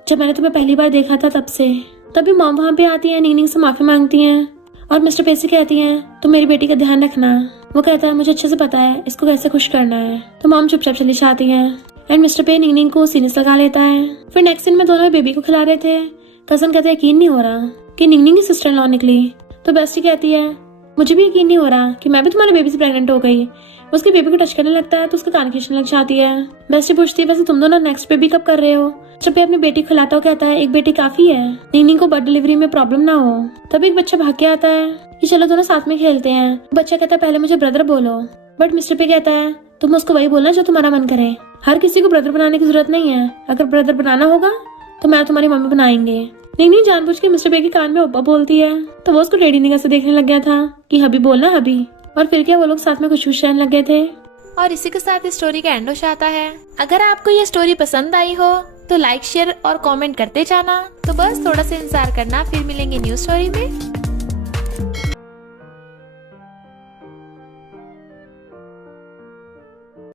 जब मैंने तुम्हें पहली बार देखा था तब से। तभी मॉम वहाँ पे आती है, निंगनिंग से माफी मांगती है और मिस्टर पे से कहती है तुम मेरी बेटी का ध्यान रखना। वो कहता है मुझे अच्छे से पता है इसको कैसे खुश करना है। तो मॉम चुपचाप चली जाती है एंड मिस्टर पे निंगनिंग को सीने से लगा लेता है। फिर नेक्स्ट सीन में दोनों बेबी को खिला रहे थे। कजन कहते यकीन नहीं हो रहा कि निंगनिंग की सिस्टर इन लॉ निकली। तो बेस्टी कहती है मुझे भी यकीन नहीं हो रहा कि मैं भी तुम्हारे बेबी से प्रेग्नेंट हो गई। उसके बेबी को टच करने लगता है तो उसका कान खींचने लग जाती है। बेस्टी पूछती है वैसे तुम दोनों नेक्स्ट बेबी कब कर रहे हो? जब भी अपनी बेटी को खिलाता हो कहता है एक बेटी काफी है, निंगनिंग को बर्थ डिलीवरी में प्रॉब्लम ना हो। तभी एक बच्चा भाग के आता है कि चलो दोनों साथ में खेलते हैं। बच्चा कहता है पहले मुझे ब्रदर बोलो, बट मिस्टर पे कहता है तुम उसको वही बोलना जो तुम्हारा मन करे, हर किसी को ब्रदर बनाने की जरूरत नहीं है, अगर ब्रदर बनाना होगा तो मैं तुम्हारी मम्मी बनाएंगे। निंगनिंग जानबूझ के मिस्टर पे के कान में ओप्पा बोलती है तो वो उसको टेढ़ी निगाह से देखने लग गया था कि हबी बोलना हबी। और फिर क्या वो लोग साथ में खुश खुश रहने लग गए थे। और इसी के साथ इस स्टोरी का एंड हो जाता है। अगर आपको ये स्टोरी पसंद आई हो तो लाइक शेयर और कमेंट करते जाना। तो बस थोड़ा सा इंतजार करना, फिर मिलेंगे न्यू स्टोरी में।